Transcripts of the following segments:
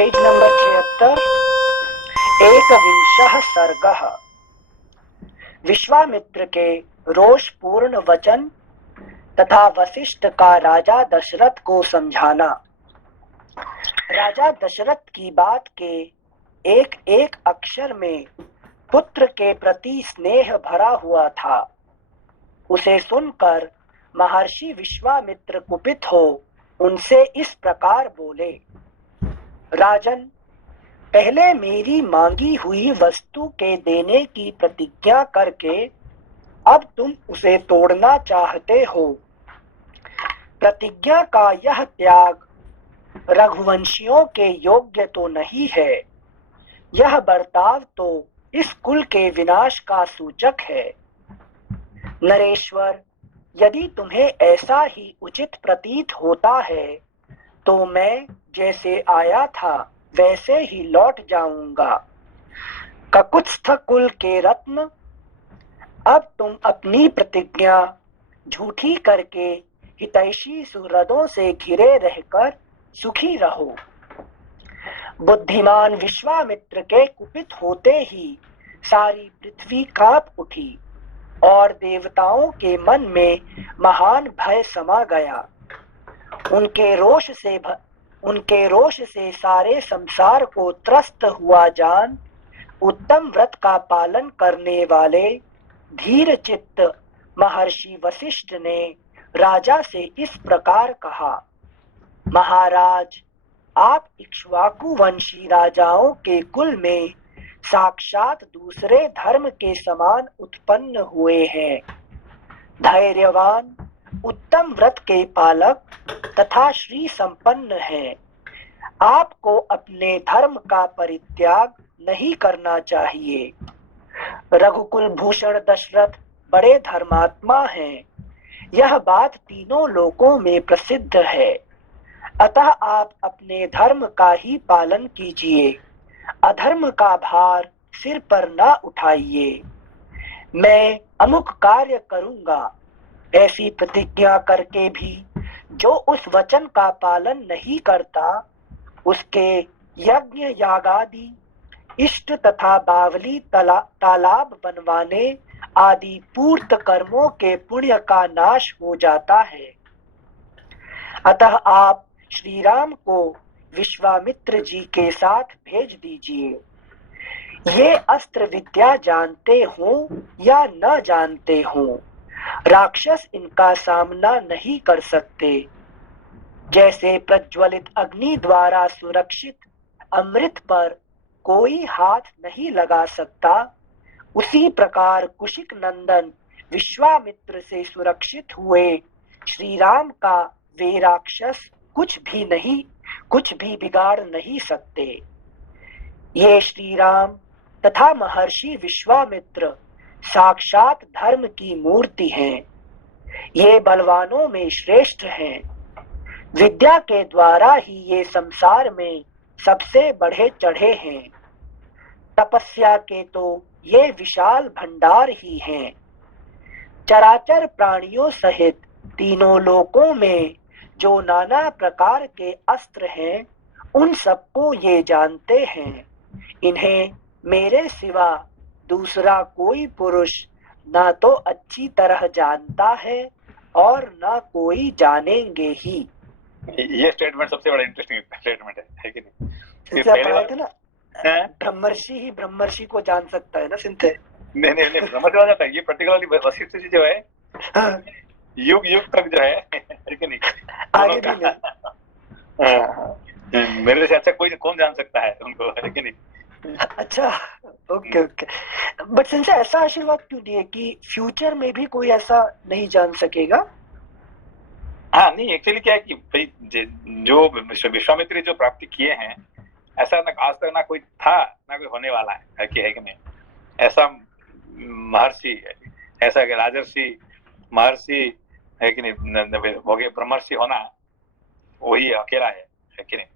Page number 76। एकविंशः सर्गः। विश्वामित्र के रोषपूर्ण वचन तथा वशिष्ठ का राजा दशरथ को समझाना। राजा दशरथ की बात के एक एक अक्षर में पुत्र के प्रति स्नेह भरा हुआ था। उसे सुनकर महर्षि विश्वामित्र कुपित हो उनसे इस प्रकार बोले, राजन, पहले मेरी मांगी हुई वस्तु के देने की प्रतिज्ञा करके अब तुम उसे तोड़ना चाहते हो। प्रतिज्ञा का यह त्याग रघुवंशियों के योग्य तो नहीं है। यह बर्ताव तो इस कुल के विनाश का सूचक है। नरेश्वर, यदि तुम्हें ऐसा ही उचित प्रतीत होता है तो मैं जैसे आया था वैसे ही लौट जाऊंगा। ककुत्स्थ कुल के रत्न, अब तुम अपनी प्रतिज्ञा झूठी करके हितैषी सुहृदों से घिरे रहकर सुखी रहो। बुद्धिमान विश्वामित्र के कुपित होते ही सारी पृथ्वी कांप उठी और देवताओं के मन में महान भय समा गया। उनके रोष से सारे संसार को त्रस्त हुआ जान उत्तम व्रत का पालन करने वाले धीर चित्त महर्षि वशिष्ठ ने राजा से इस प्रकार कहा, महाराज, आप इक्ष्वाकु वंशी राजाओं के कुल में साक्षात दूसरे धर्म के समान उत्पन्न हुए हैं। धैर्यवान, उत्तम व्रत के पालक तथा श्री संपन्न हैं। आपको अपने धर्म का परित्याग नहीं करना चाहिए। रघुकुल भूषण दशरथ बड़े धर्मात्मा हैं। यह बात तीनों लोकों में प्रसिद्ध है। अतः आप अपने धर्म का ही पालन कीजिए। अधर्म का भार सिर पर न उठाइए। मैं अमुक कार्य करूंगा ऐसी प्रतिज्ञा करके भी जो उस वचन का पालन नहीं करता, उसके यज्ञ यागादि, इष्ट तथा बावली तालाब बनवाने आदि पूर्त कर्मों के पुण्य का नाश हो जाता है। अतः आप श्री राम को विश्वामित्र जी के साथ भेज दीजिए। ये अस्त्र विद्या जानते हो या न जानते हो, राक्षस इनका सामना नहीं कर सकते। जैसे प्रज्वलित अग्नि द्वारा सुरक्षित अमृत पर कोई हाथ नहीं लगा सकता, उसी प्रकार कुशिक नंदन विश्वामित्र से सुरक्षित हुए श्री राम का वे राक्षस कुछ भी बिगाड़ नहीं सकते। ये श्री राम तथा महर्षि विश्वामित्र साक्षात धर्म की मूर्ति हैं। ये बलवानों में श्रेष्ठ हैं। विद्या के द्वारा ही ये संसार में सबसे बढ़े चढ़े हैं। तपस्या के तो ये विशाल भंडार ही हैं। चराचर प्राणियों सहित तीनों लोकों में जो नाना प्रकार के अस्त्र हैं, उन सबको ये जानते हैं। इन्हें मेरे सिवा दूसरा कोई पुरुष ना तो अच्छी तरह जानता है और ना कोई जानेंगे ही। ये स्टेटमेंट सबसे बड़ा इंटरेस्टिंग स्टेटमेंट है कि नहीं? सिंथे पढ़ाए थे ना, ब्रह्मर्षि ही ब्रह्मर्षि को जान सकता है ना सिंथे? नहीं ब्रह्मर्षि हो जाता है। ये पर्टिकुलरली वशिष्ठ जी जो है युग युग तक जो है कि नहीं, आगे भी नहीं। मेरे से अच्छा कोई कौन जान सकता है उनको, है कि नहीं? अच्छा, ओके। बट सिंसे ऐसा आशीर्वाद क्यों दिए कि फ्यूचर में भी कोई ऐसा नहीं जान सकेगा? हाँ, नहीं, एक्चुअली क्या है कि भाई जो विश्वामित्र जो प्राप्ति किए हैं, ऐसा ना आज तक ना कोई था ना कोई होने वाला है कि नहीं? ऐसा महर्षि, ऐसा कि राजर्षि महर्षि है कि नहीं, ब्रह्मर्षि होना वही अकेला है कि नहीं?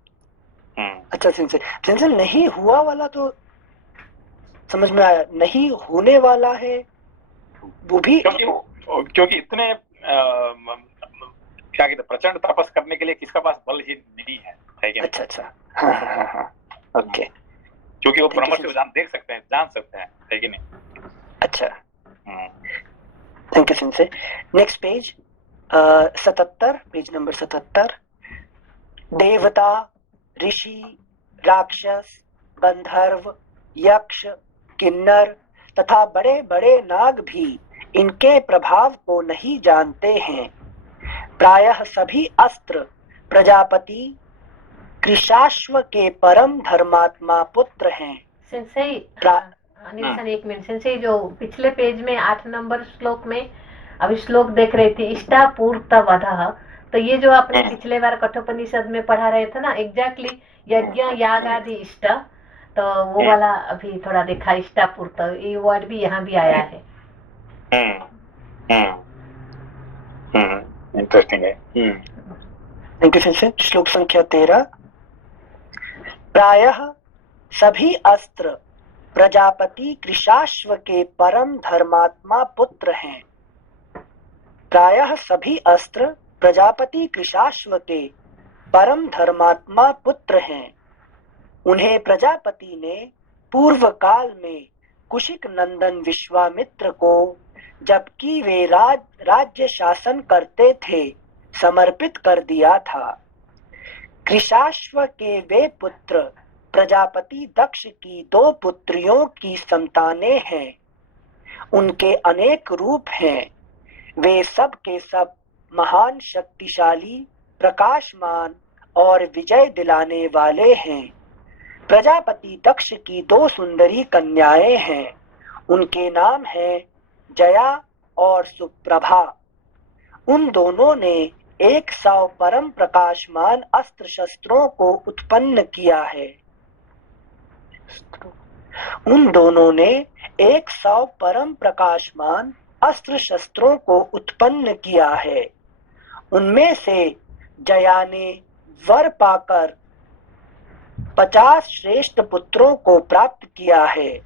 अच्छा, सिंसे नहीं हुआ वाला तो समझ में आया, नहीं होने वाला है वो भी, क्योंकि इतने क्या कहते प्रचंड तपस करने के लिए किसका पास बल ही नहीं है कि नहीं? अच्छा। हाँ। ओके, क्योंकि वो Thank you, भ्रमर से sir. देख सकते हैं, जान सकते हैं, है कि नहीं? अच्छा, हम्म, thank you sensei. Next page 77, page number 77. देवता, ऋषि, राक्षस, गंधर्व, यक्ष, किन्नर तथा बड़े बड़े नाग भी इनके प्रभाव को नहीं जानते हैं. प्रायः सभी अस्त्र प्रजापति कृशाश्व के परम धर्मात्मा पुत्र हैं. सेंसेई, प्रा- अनिल सर एक मिनट. सेंसेई जो पिछले पेज में 8 नंबर श्लोक में अभी श्लोक देख रही थी, इष्टापूर्तवधः, तो ये जो आपने पिछले बार कठोपनिषद में पढ़ा रहे थे ना, एग्जैक्टली यज्ञ याग आदि इष्ट, तो वो वाला अभी थोड़ा देखा, इष्टापूर्त, ये वर्ड भी यहाँ भी आया है. इंटरेस्टिंग है. Thank you sensei. श्लोक संख्या 13. प्रायः सभी अस्त्र प्रजापति कृशाश्व के परम धर्मात्मा पुत्र हैं. प्रायः सभी अस्त्र प्रजापति कृशाश्व के परम धर्मात्मा पुत्र हैं. उन्हें प्रजापति ने पूर्व काल में कुशिक नंदन विश्वामित्र को, जबकि वे राज्य शासन करते थे, समर्पित कर दिया था. कृशाश्व के वे पुत्र प्रजापति दक्ष की 2 पुत्रियों की संतानें हैं. उनके अनेक रूप हैं. वे सब के सब महान, शक्तिशाली, प्रकाशमान और विजय दिलाने वाले हैं. प्रजापति दक्ष की 2 सुंदरी कन्याएं हैं. उनके नाम हैं जया और सुप्रभा. उन दोनों ने 100 परम प्रकाशमान अस्त्र शस्त्रों को उत्पन्न किया है. उन दोनों ने 100 परम प्रकाशमान अस्त्र शस्त्रों को उत्पन्न किया है. उनमें से जया ने वर पाकर 50 श्रेष्ठ पुत्रों को प्राप्त किया है,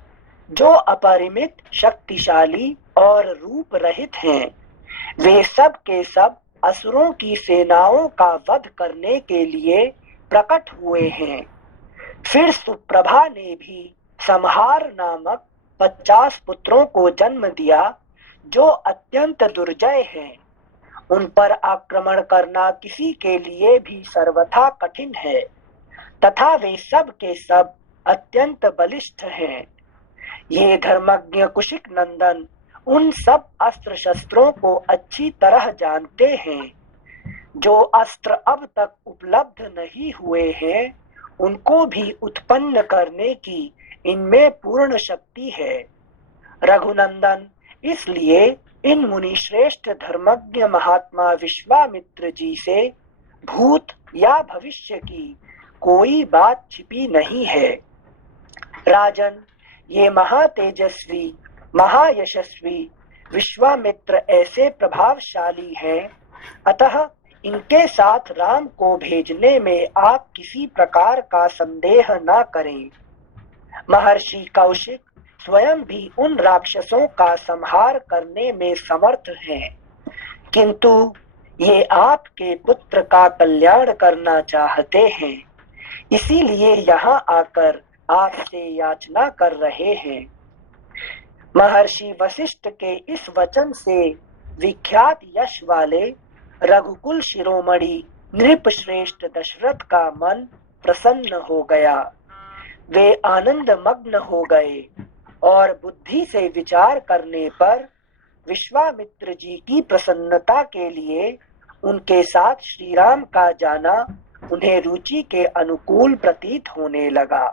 जो अपरिमित शक्तिशाली और रूप रहित हैं. वे सब के सब असुरों की सेनाओं का वध करने के लिए प्रकट हुए हैं. फिर सुप्रभा ने भी संहार नामक 50 पुत्रों को जन्म दिया, जो अत्यंत दुर्जय हैं. उन पर आक्रमण करना किसी के लिए भी सर्वथा कठिन है, तथा वे सब के सब अत्यंत बलिष्ठ हैं. ये धर्मज्ञ कुशिक नंदन उन सब अस्त्र शस्त्रों को अच्छी तरह जानते हैं. जो अस्त्र अब तक उपलब्ध नहीं हुए हैं, उनको भी उत्पन्न करने की इनमें पूर्ण शक्ति है. रघुनंदन, इसलिए इन मुनि श्रेष्ठ धर्मज्ञ महात्मा विश्वामित्र जी से भूत या भविष्य की कोई बात छिपी नहीं है. राजन, ये महातेजस्वी, महायशस्वी विश्वामित्र ऐसे प्रभावशाली हैं, अतः इनके साथ राम को भेजने में आप किसी प्रकार का संदेह न करें. महर्षि कौशिक स्वयं भी उन राक्षसों का संहार करने में समर्थ हैं, किंतु ये आपके पुत्र का कल्याण करना चाहते हैं, इसीलिए यहाँ आकर आपसे याचना कर रहे हैं. महर्षि वशिष्ठ के इस वचन से विख्यात यश वाले रघुकुल शिरोमणि नृप श्रेष्ठ दशरथ का मन प्रसन्न हो गया. वे आनंद मग्न हो गए और बुद्धि से विचार करने पर विश्वामित्र जी की प्रसन्नता के लिए उनके साथ श्री राम का जाना उन्हें रुचि के अनुकूल प्रतीत होने लगा.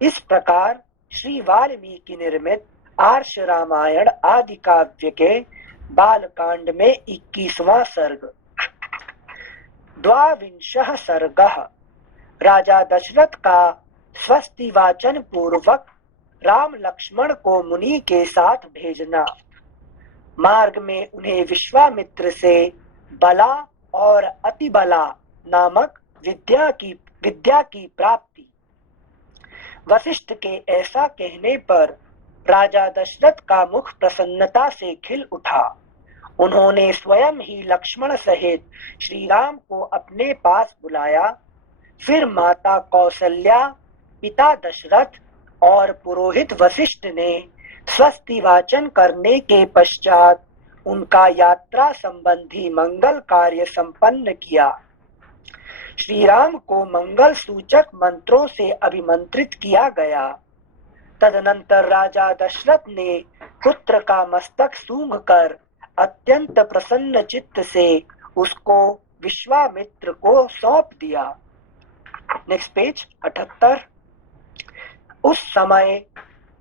इस प्रकार श्री वाल्मीकि निर्मित आर्ष रामायण आदि काव्य के बालकांड में 21वां सर्ग. 22वां सर्गः. राजा दशरथ का स्वस्ति वाचन पूर्वक राम लक्ष्मण को मुनि के साथ भेजना. मार्ग में उन्हें विश्वामित्र से बला और अतिबला नामक विद्या की प्राप्ति. वशिष्ठ के ऐसा कहने पर राजा दशरथ का मुख प्रसन्नता से खिल उठा. उन्होंने स्वयं ही लक्ष्मण सहित श्री राम को अपने पास बुलाया. फिर माता कौसल्या, पिता दशरथ और पुरोहित वशिष्ठ ने स्वस्ति वाचन करने के पश्चात उनका यात्रा संबंधी मंगल कार्य संपन्न किया। श्री राम को मंगल सूचक मंत्रों से अभिमंत्रित किया गया। तदनंतर राजा दशरथ ने पुत्र का मस्तक सूंघकर अत्यंत प्रसन्न चित्त से उसको विश्वामित्र को सौंप दिया। Next page 78। उस समय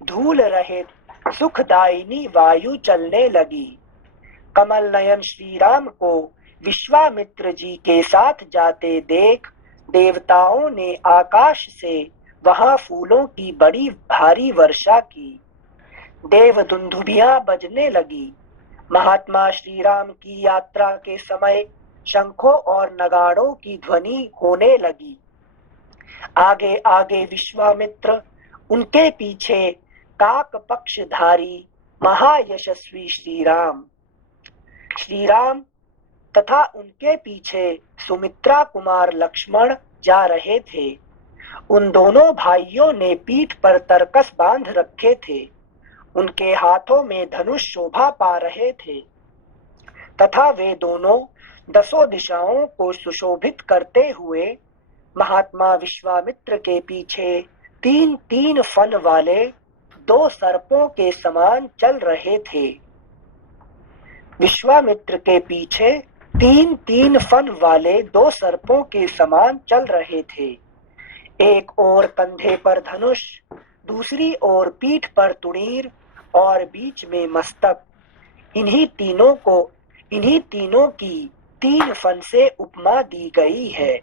धूल रहित सुखदायिनी वायु चलने लगी। कमल नयन श्री राम को विश्वामित्र जी के साथ जाते देख देवताओं ने आकाश से वहां फूलों की बड़ी भारी वर्षा की। देव दुंदुभियां बजने लगी। महात्मा श्री राम की यात्रा के समय शंखों और नगाड़ों की ध्वनि होने लगी। आगे आगे विश्वामित्र, उनके पीछे काक पक्षधारी महायशस्वी श्री राम तथा उनके पीछे सुमित्रा कुमार लक्ष्मण जा रहे थे। उन दोनों भाइयों ने पीठ पर तरकस बांध रखे थे। उनके हाथों में धनुष शोभा पा रहे थे तथा वे दोनों दसों दिशाओं को सुशोभित करते हुए महात्मा विश्वामित्र के पीछे 3-3 फन वाले 2 सर्पों के समान चल रहे थे। विश्वामित्र के पीछे 3-3 फन वाले 2 सर्पों के समान चल रहे थे। एक ओर कंधे पर धनुष, दूसरी ओर पीठ पर तुणीर और बीच में मस्तक। इन्हीं तीनों की 3 फन से उपमा दी गई है।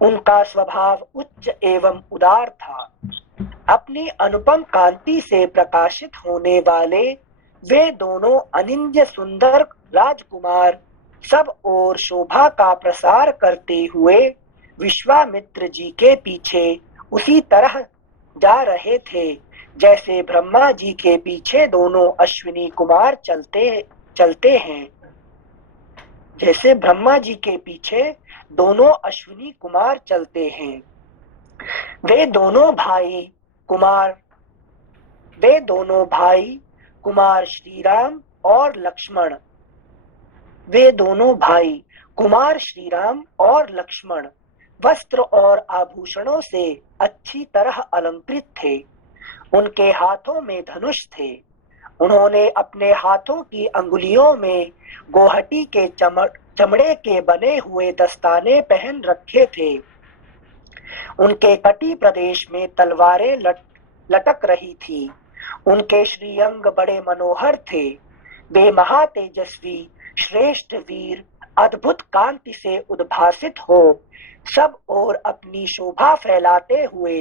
उनका स्वभाव उच्च एवं उदार था। अपनी अनुपम कांति से प्रकाशित होने वाले वे दोनों अनिंद्य सुंदर राजकुमार सब ओर शोभा का प्रसार करते हुए विश्वामित्र जी के पीछे उसी तरह जा रहे थे जैसे ब्रह्मा जी के पीछे दोनों अश्विनी कुमार चलते हैं। जैसे ब्रह्मा जी के पीछे दोनों अश्विनी कुमार चलते हैं। वे दोनों भाई कुमार श्री राम और लक्ष्मण वस्त्र और आभूषणों से अच्छी तरह अलंकृत थे। उनके हाथों में धनुष थे। उन्होंने अपने हाथों की अंगुलियों में गोहटी के चमड़े के बने हुए दस्ताने पहन रखे थे। उनके कटी प्रदेश में तलवारें लटक रही थी। उनके श्रीअंग बड़े मनोहर थे। वे महातेजस्वी श्रेष्ठ वीर अद्भुत कांति से उद्भासित हो सब ओर अपनी शोभा फैलाते हुए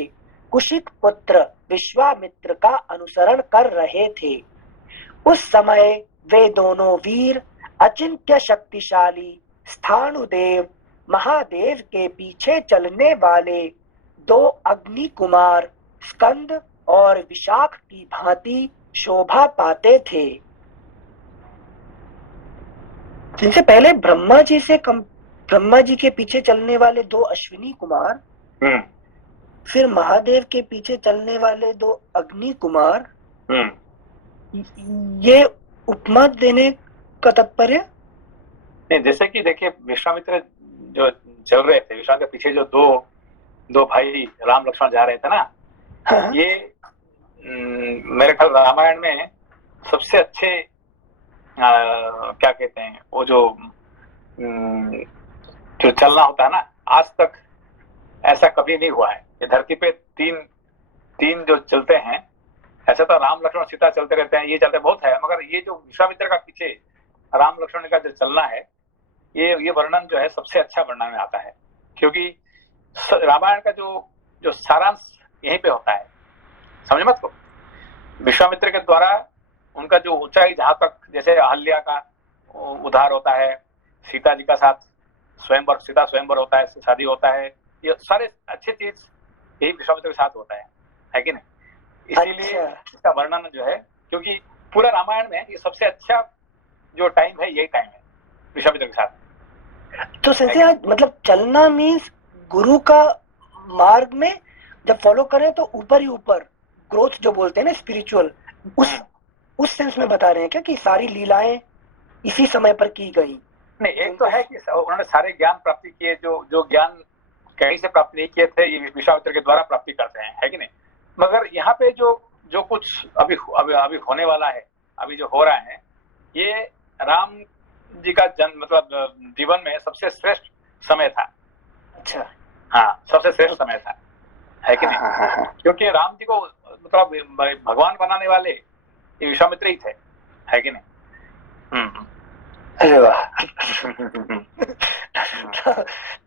कुशिक पुत्र विश्वामित्र का अनुसरण कर रहे थे। उस समय वे दोनों वीर अचिंत्य शक्तिशाली स्थाणुदेव महादेव के पीछे चलने वाले 2 अग्नि कुमार स्कंद और विशाख की भांति शोभा पाते थे। जिनसे पहले ब्रह्मा जी के पीछे चलने वाले 2 अश्विनी कुमार, फिर महादेव के पीछे चलने वाले 2 अग्नि कुमार। ये उपमा देने का तात्पर्य नहीं, जैसे कि देखिए विश्वामित्र जो चल रहे थे, विश्वामित्र के पीछे जो दो भाई राम लक्ष्मण जा रहे थे ना। हाँ। ये मेरे ख्याल रामायण में सबसे अच्छे क्या कहते हैं वो जो चलना होता है ना, आज तक ऐसा कभी नहीं हुआ है। ये धरती पे तीन जो चलते हैं, ऐसे तो राम लक्ष्मण सीता चलते रहते हैं, ये चलते बहुत है, मगर ये जो विश्वामित्र का पीछे राम लक्ष्मण का जो चलना है, ये वर्णन जो है सबसे अच्छा वर्णन में आता है। क्योंकि रामायण का जो सारांश यहीं पे होता है, समझ मत को। विश्वामित्र के द्वारा उनका जो ऊंचाई, जहां तक जैसे अहल्या का उद्धार होता है, सीता जी का साथ सीता स्वयंवर होता है, शादी होता है, ये सारे अच्छे चीज यही विश्वामित्र के साथ होता है कि नहीं? इसीलिए इसका वर्णन जो है, क्योंकि पूरा रामायण में ये सबसे अच्छा जो टाइम है, यही टाइम है विश्वामित्र के साथ। तो संजय, मतलब चलना मीन्स गुरु का मार्ग में जब फॉलो करें तो ऊपर ही ऊपर ग्रोथ जो बोलते हैं ना स्पिरिचुअल, उस सेंस में बता रहे हैं क्या कि सारी लीलाएं इसी समय पर की गई? नहीं, एक तो है कि उन्होंने सारे ज्ञान प्राप्ति किए, जो ज्ञान कहीं से प्राप्त नहीं किए थे, ये विश्वामित्र के द्वारा प्राप्ति करते हैं, है कि नहीं? मगर यहाँ पे जो कुछ अभी होने वाला है, अभी जो हो रहा है, ये राम जी का जन्म मतलब जीवन में सबसे श्रेष्ठ समय था। अच्छा, हाँ, सबसे श्रेष्ठ समय था, है कि नहीं? क्योंकि राम जी को मतलब भगवान बनाने वाले ये विश्वामित्र ही थे, है कि नहीं? अरे वाह।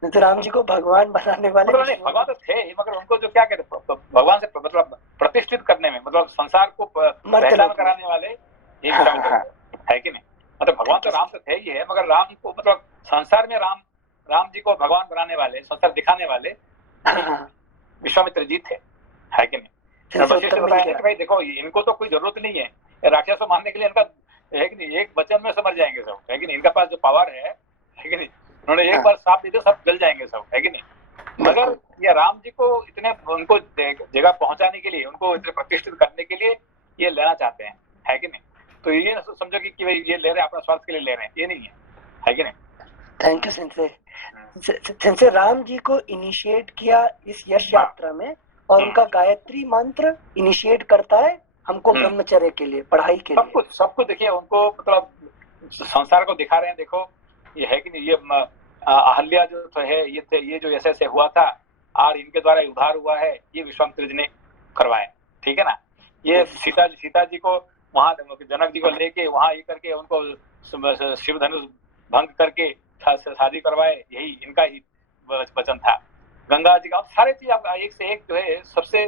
तो राम जी को भगवान बनाने वाले मतलब नहीं, भगवान तो थे ही, मगर उनको जो क्या कहते भगवान से मतलब प्रतिष्ठित करने में, मतलब संसार को पहचान कराने वाले ये विश्वामित्र है कि नहीं? मतलब भगवान तो राम तो थे ही है, मगर राम को मतलब संसार में राम जी को भगवान बनाने वाले, संसार दिखाने वाले विश्वामित्र जी थे, है कि नहीं? वशिष्ठ बताया कि भाई देखो, इनको तो कोई जरूरत नहीं है राक्षस को मारने के लिए, इनका है कि नहीं, एक वचन में समझ जाएंगे सब, है कि नहीं? इनका पास जो पावर है कि नहीं, उन्होंने एक बार साफ दे दिया, सब जल जाएंगे सब, है कि नहीं? मगर ये राम जी को इतने उनको जगह पहुंचाने के लिए, उनको इतने प्रतिष्ठित करने के लिए ये लेना चाहते हैं, है कि नहीं? तो ये समझो कि भाई ये ले रहे हैं अपना स्वार्थ के लिए ले रहे हैं, ये नहीं है कि नहीं? Thank you sensei. Ram ji को इनिशिएट किया इस यश यात्रा में, और उनका गायत्री मंत्र इनिशिएट करता है हमको ब्रह्मचर्य के लिए, पढ़ाई के लिए, सब कुछ देखिए, उनको मतलब संसार को दिखा रहे हैं, देखो ये है कि नहीं, ये अहल्या जो तो है, ये जो ऐसे हुआ था और इनके द्वारा उद्धार हुआ है, ये विश्वामित्र जी ने करवाए, ठीक है ना? ये सीता जी को वहां जनक जी को लेके वहां ये करके उनको शिव धनुष भंग करके शादी करवाए, यही इनका ही वचन था। गंगा जी का सारे चीज एक से एक जो है, सबसे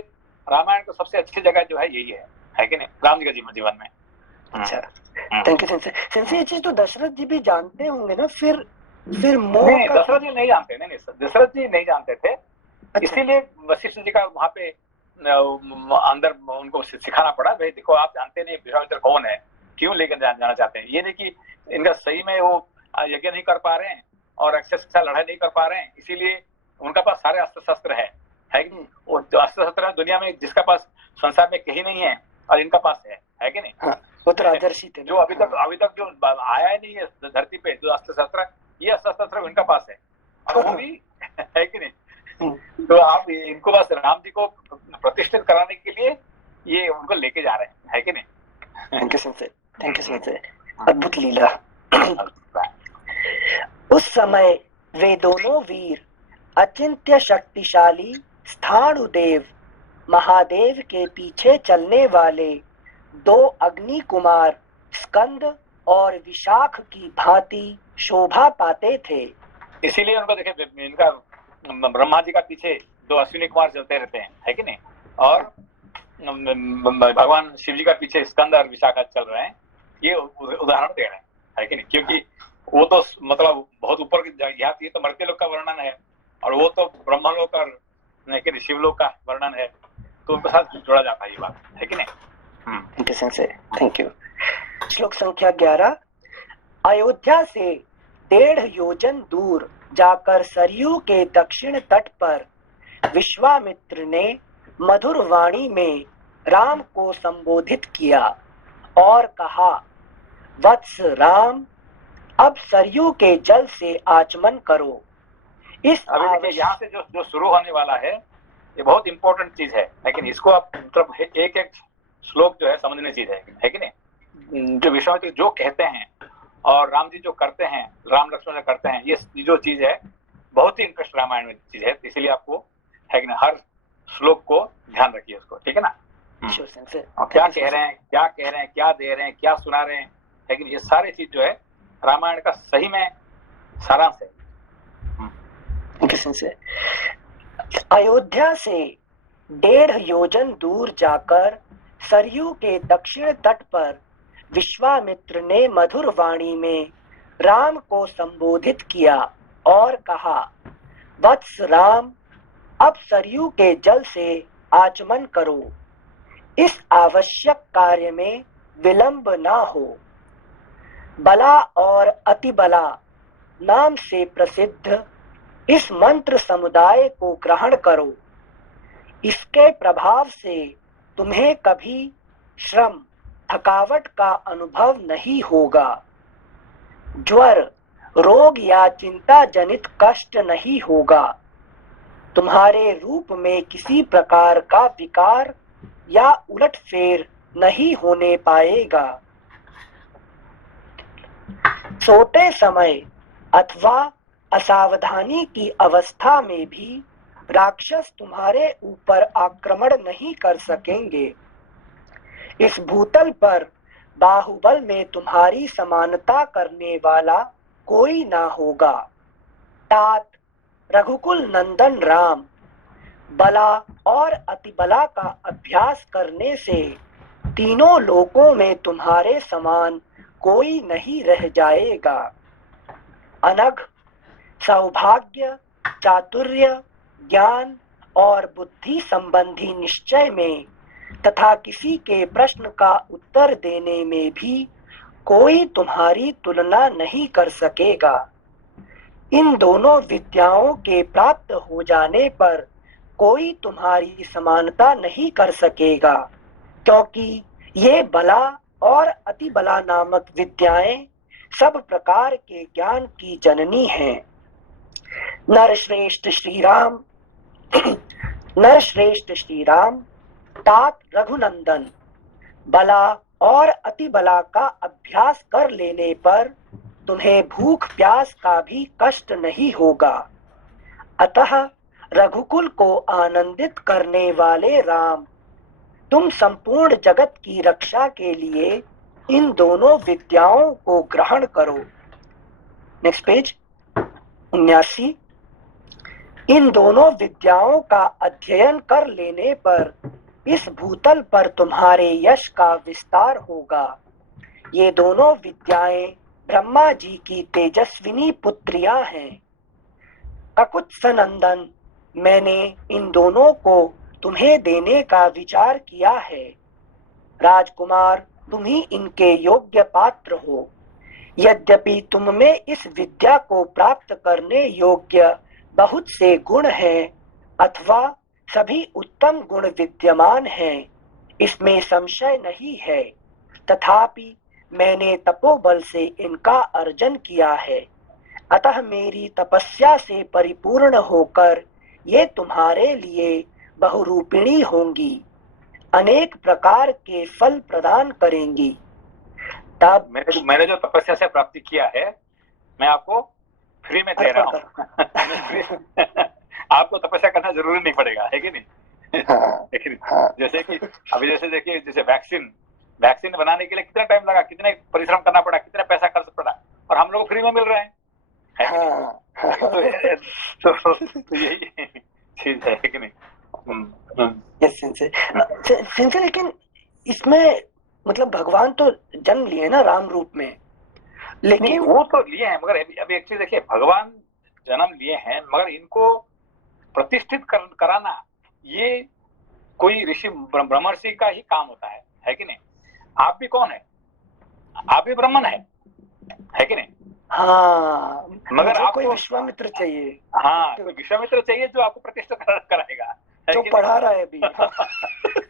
रामायण को सबसे अच्छी जगह जो है यही है कि नहीं? राम जी का जीवन में। अच्छा, थैंक यू सेंसे। ये चीज तो दशरथ जी भी जानते होंगे ना? फिर नहीं, दशरथ जी नहीं जानते, नहीं दशरथ जी नहीं जानते थे। अच्छा। इसीलिए वशिष्ठ जी का वहां पे अंदर उनको सिखाना पड़ा, भाई देखो आप जानते नहीं विश्वामित्र कौन है, क्यों लेकर जाना चाहते हैं। ये नहीं कि इनका सही में वो यज्ञ नहीं कर पा रहे हैं और राक्षस के साथ लड़ाई नहीं कर पा रहे हैं, इसीलिए उनका पास सारे अस्त्र शस्त्र है कि नहीं? वो जो अस्त्र शस्त्र दुनिया में जिसका पास संसार में कहीं नहीं है और इनका पास है कि नहीं? हाँ, वो तो राजर्षि थे, जो अभी तक जो आया ही नहीं है धरती पे, जो अस्त्र शस्त्र, ये अस्त्र शस्त्र इनका पास है, और वो भी है कि नहीं? तो आप इनको बस राम जी को प्रतिष्ठित कराने के लिए ये उनको लेके जा रहे हैं, है कि नहीं? Thank you sensei. अद्भुत लीला। उस समय वे दोनों वीर अचिंत्य शक्तिशाली स्थाणुदेव महादेव के पीछे चलने वाले दो अग्नि कुमार स्कंद और विशाख की भांति शोभा पाते थे। इसीलिए उनको देखे, इनका ब्रह्मा जी का पीछे दो अश्विनी कुमार चलते रहते हैं, है कि नहीं? और भगवान शिव जी का पीछे स्कंद और विशाखा चल रहे हैं, ये उदाहरण दे रहे हैं, है कि नहीं? क्योंकि वो तो मतलब बहुत ऊपर यहाँ ये तो मर्त्य लोक का वर्णन है, और वो तो ब्रह्मलोक और शिवलोक का वर्णन है, तो उनके साथ जोड़ा जाता है ये बात, है कि नहीं? Thank you. श्लोक संख्या 11। अयोध्या से 1.5 योजन दूर जाकर सरयू के दक्षिण तट पर विश्वामित्र ने मधुर वाणी में राम को संबोधित किया और कहा, वत्स राम, अब सरयू के जल से आचमन करो। अभी देखिए, यहाँ से जो शुरू होने वाला है ये बहुत इंपॉर्टेंट चीज है, लेकिन इसको आप मतलब एक एक श्लोक जो है समझने चीज है कि नहीं? जो विश्वामित्र जो कहते हैं और राम जी जो करते हैं, राम लक्ष्मण जो करते हैं, ये जो चीज है बहुत ही इंटरेस्ट रामायण में चीज है, इसलिए आपको है कि ना हर श्लोक को ध्यान रखिए उसको, ठीक है ना? क्या कह रहे हैं, क्या दे रहे हैं, क्या सुना रहे हैं, है कि ये सारी चीज जो है रामायण का सही में सारांश है। अयोध्या से 1.5 योजन दूर जाकर सरयू के दक्षिण तट पर विश्वामित्र ने मधुर वाणी में राम को संबोधित किया और कहा, वत्स राम, अब सरयू के जल से आचमन करो। इस आवश्यक कार्य में विलंब ना हो। बला और अतिबला नाम से प्रसिद्ध इस मंत्र समुदाय को ग्रहण करो। इसके प्रभाव से तुम्हें कभी श्रम, थकावट का अनुभव नहीं होगा। ज्वर, रोग या चिंता जनित कष्ट नहीं होगा। तुम्हारे रूप में किसी प्रकार का विकार या उलटफेर नहीं होने पाएगा। सोते समय अथवा असावधानी की अवस्था में भी राक्षस तुम्हारे ऊपर आक्रमण नहीं कर सकेंगे। इस भूतल पर बाहुबल में तुम्हारी समानता करने वाला कोई ना होगा। तात रघुकुल नंदन राम, बला और अतिबला का अभ्यास करने से तीनों लोकों में तुम्हारे समान कोई नहीं रह जाएगा। अनघ, सौभाग्य, चातुर्य, ज्ञान और बुद्धि संबंधी निश्चय में तथा किसी के प्रश्न का उत्तर देने में भी कोई तुम्हारी तुलना नहीं कर सकेगा। इन दोनों विद्याओं के प्राप्त हो जाने पर कोई तुम्हारी समानता नहीं कर सकेगा, क्योंकि ये बला और अतिबला नामक विद्याएं सब प्रकार के ज्ञान की जननी हैं। नरश्रेष्ठ श्री राम नरश्रेष्ठ श्री राम, तात रघुनंदन, बला और अतिबला का अभ्यास कर लेने पर तुम्हें भूख प्यास का भी कष्ट नहीं होगा। अतः रघुकुल को आनंदित करने वाले राम, तुम संपूर्ण जगत की रक्षा के लिए इन दोनों विद्याओं को ग्रहण करो। Next page 79। इन दोनों विद्याओं का अध्ययन कर लेने पर इस भूतल पर तुम्हारे यश का विस्तार होगा। ये दोनों विद्याएं ब्रह्मा जी की तेजस्विनी पुत्रियां हैं। ककुत्सनंदन, मैंने इन दोनों को तुम्हें देने का विचार किया है। राजकुमार, तुम ही इनके योग्य पात्र हो। यद्यपि तुम में इस विद्या को प्राप्त करने योग्य बहुत से गुण हैं अथवा सभी उत्तम गुण विद्यमान हैं, इसमें संशय नहीं है, तथापि मैंने तपोबल से इनका अर्जन किया है। अतः मेरी तपस्या से परिपूर्ण होकर ये तुम्हारे लिए बहुरूपिणी होंगी, अनेक प्रकार के फल प्रदान करेंगी। तब मैंने जो तपस्या से प्राप्ति किया है, मैं आपको फ्री में दे रहा हूँ। आपको तपस्या करना जरूरी नहीं पड़ेगा, है कि नहीं? हाँ। जैसे कि अभी जैसे देखिए, जैसे वैक्सीन बनाने के लिए कितना टाइम लगा, कितने परिश्रम करना पड़ा, कितना पैसा खर्च पड़ा, और हम लोग फ्री में मिल रहे हैं, है कि नहीं? तो यही चीज है कि नहीं? सिंसे लेकिन इसमें मतलब भगवान तो जन्म लिए ना राम रूप में, लेकिन वो तो लिए हैं, मगर अभी एक चीज देखिए, भगवान जन्म लिए हैं, मगर इनको प्रतिष्ठित कराना ये कोई ऋषि ब्रह्मर्षि का ही काम होता है कि नहीं? आप भी कौन है? आप भी ब्राह्मण है कि नहीं? हाँ, मगर आपको कोई विश्वामित्र चाहिए। हाँ, कोई विश्वामित्र चाहिए जो आपको प्रतिष्ठित कराएगा, जो पढ़ा रहा है अभी।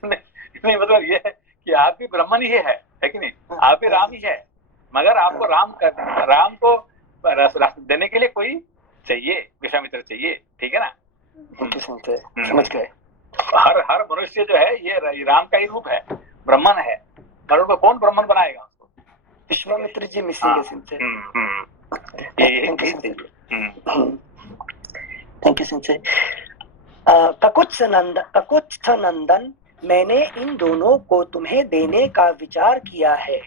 नहीं, मतलब ये है कि आप भी ब्राह्मण ही है कि नहीं? आप भी राम ही है, मगर आपको राम को रास्ता देने के लिए कोई चाहिए, विश्वामित्र चाहिए, ठीक है ना? समझ गए। हर मनुष्य जो है ये राम का ही रूप है, ब्राह्मण है, मगर उनको कौन ब्राह्मण बनाएगा उसको? Vishwamitra ji missing sensei. Thank you sensei. Kakutsanandan, मैंने इन दोनों को तुम्हें देने का विचार किया है।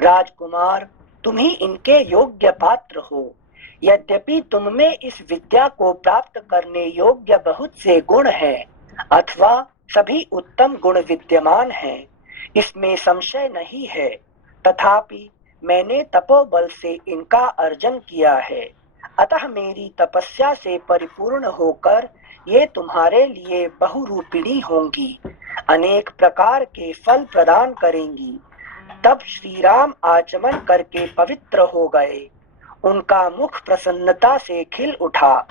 राजकुमार, तुम ही इनके योग्य पात्र हो। यद्यपि तुम में इस विद्या को प्राप्त करने योग्य बहुत से गुण हैं अथवा सभी उत्तम गुण विद्यमान हैं, इसमें संशय नहीं है, तथापि मैंने तपोबल से इनका अर्जन किया है। अतः मेरी तपस्या से परिपूर्ण होकर ये तुम्हारे लिए बहुरूपिणी होंगी, अनेक प्रकार के फल प्रदान करेंगी। तब श्री राम आचमन करके पवित्र हो गए। उनका मुख प्रसन्नता से खिल उठा।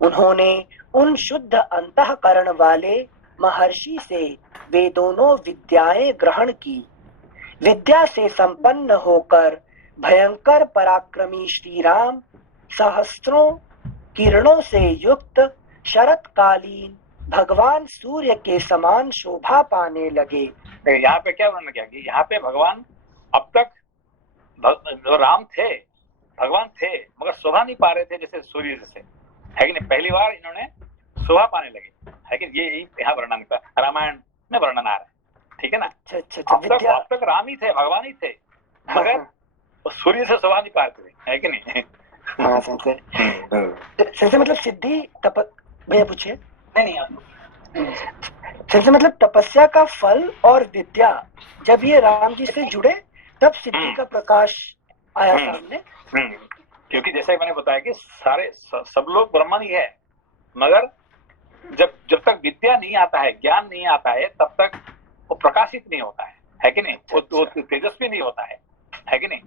उन्होंने उन शुद्ध अंतःकरण वाले महर्षि से वे दोनों विद्याएं ग्रहण की। विद्या से संपन्न होकर भयंकर पराक्रमी श्री राम सहस्त्रों किरणों से युक्त शरतकालीन भगवान सूर्य के समान शोभा पाने लगे। यहाँ पे क्या वर्णन किया कि यहाँ पे भगवान अब तक जो राम थे, भगवान थे, मगर शोभा नहीं पा रहे थे जैसे सूर्य जैसे, है कि नहीं। पहली बार इन्होंने शोभा पाने लगे, है कि ये यहाँ वर्णन का रामायण में वर्णन आ रहा है, ठीक है ना। अब तक राम ही थे, भगवान ही थे, मगर सूर्य से शोभा नहीं पाते थे, है कि नहीं। हाँ संसे मतलब सिद्धि भैया पूछिए। नहीं आप संसे मतलब तपस्या का फल और विद्या जब ये राम जी से जुड़े तब सिद्धि का प्रकाश आया सामने। क्योंकि जैसे मैंने बताया कि सारे सब लोग ब्रह्मन ही है, मगर जब तक विद्या नहीं आता है, ज्ञान नहीं आता है, तब तक वो प्रकाशित नहीं होता है कि नहीं। वो तेजस्वी नहीं होता है कि नहीं,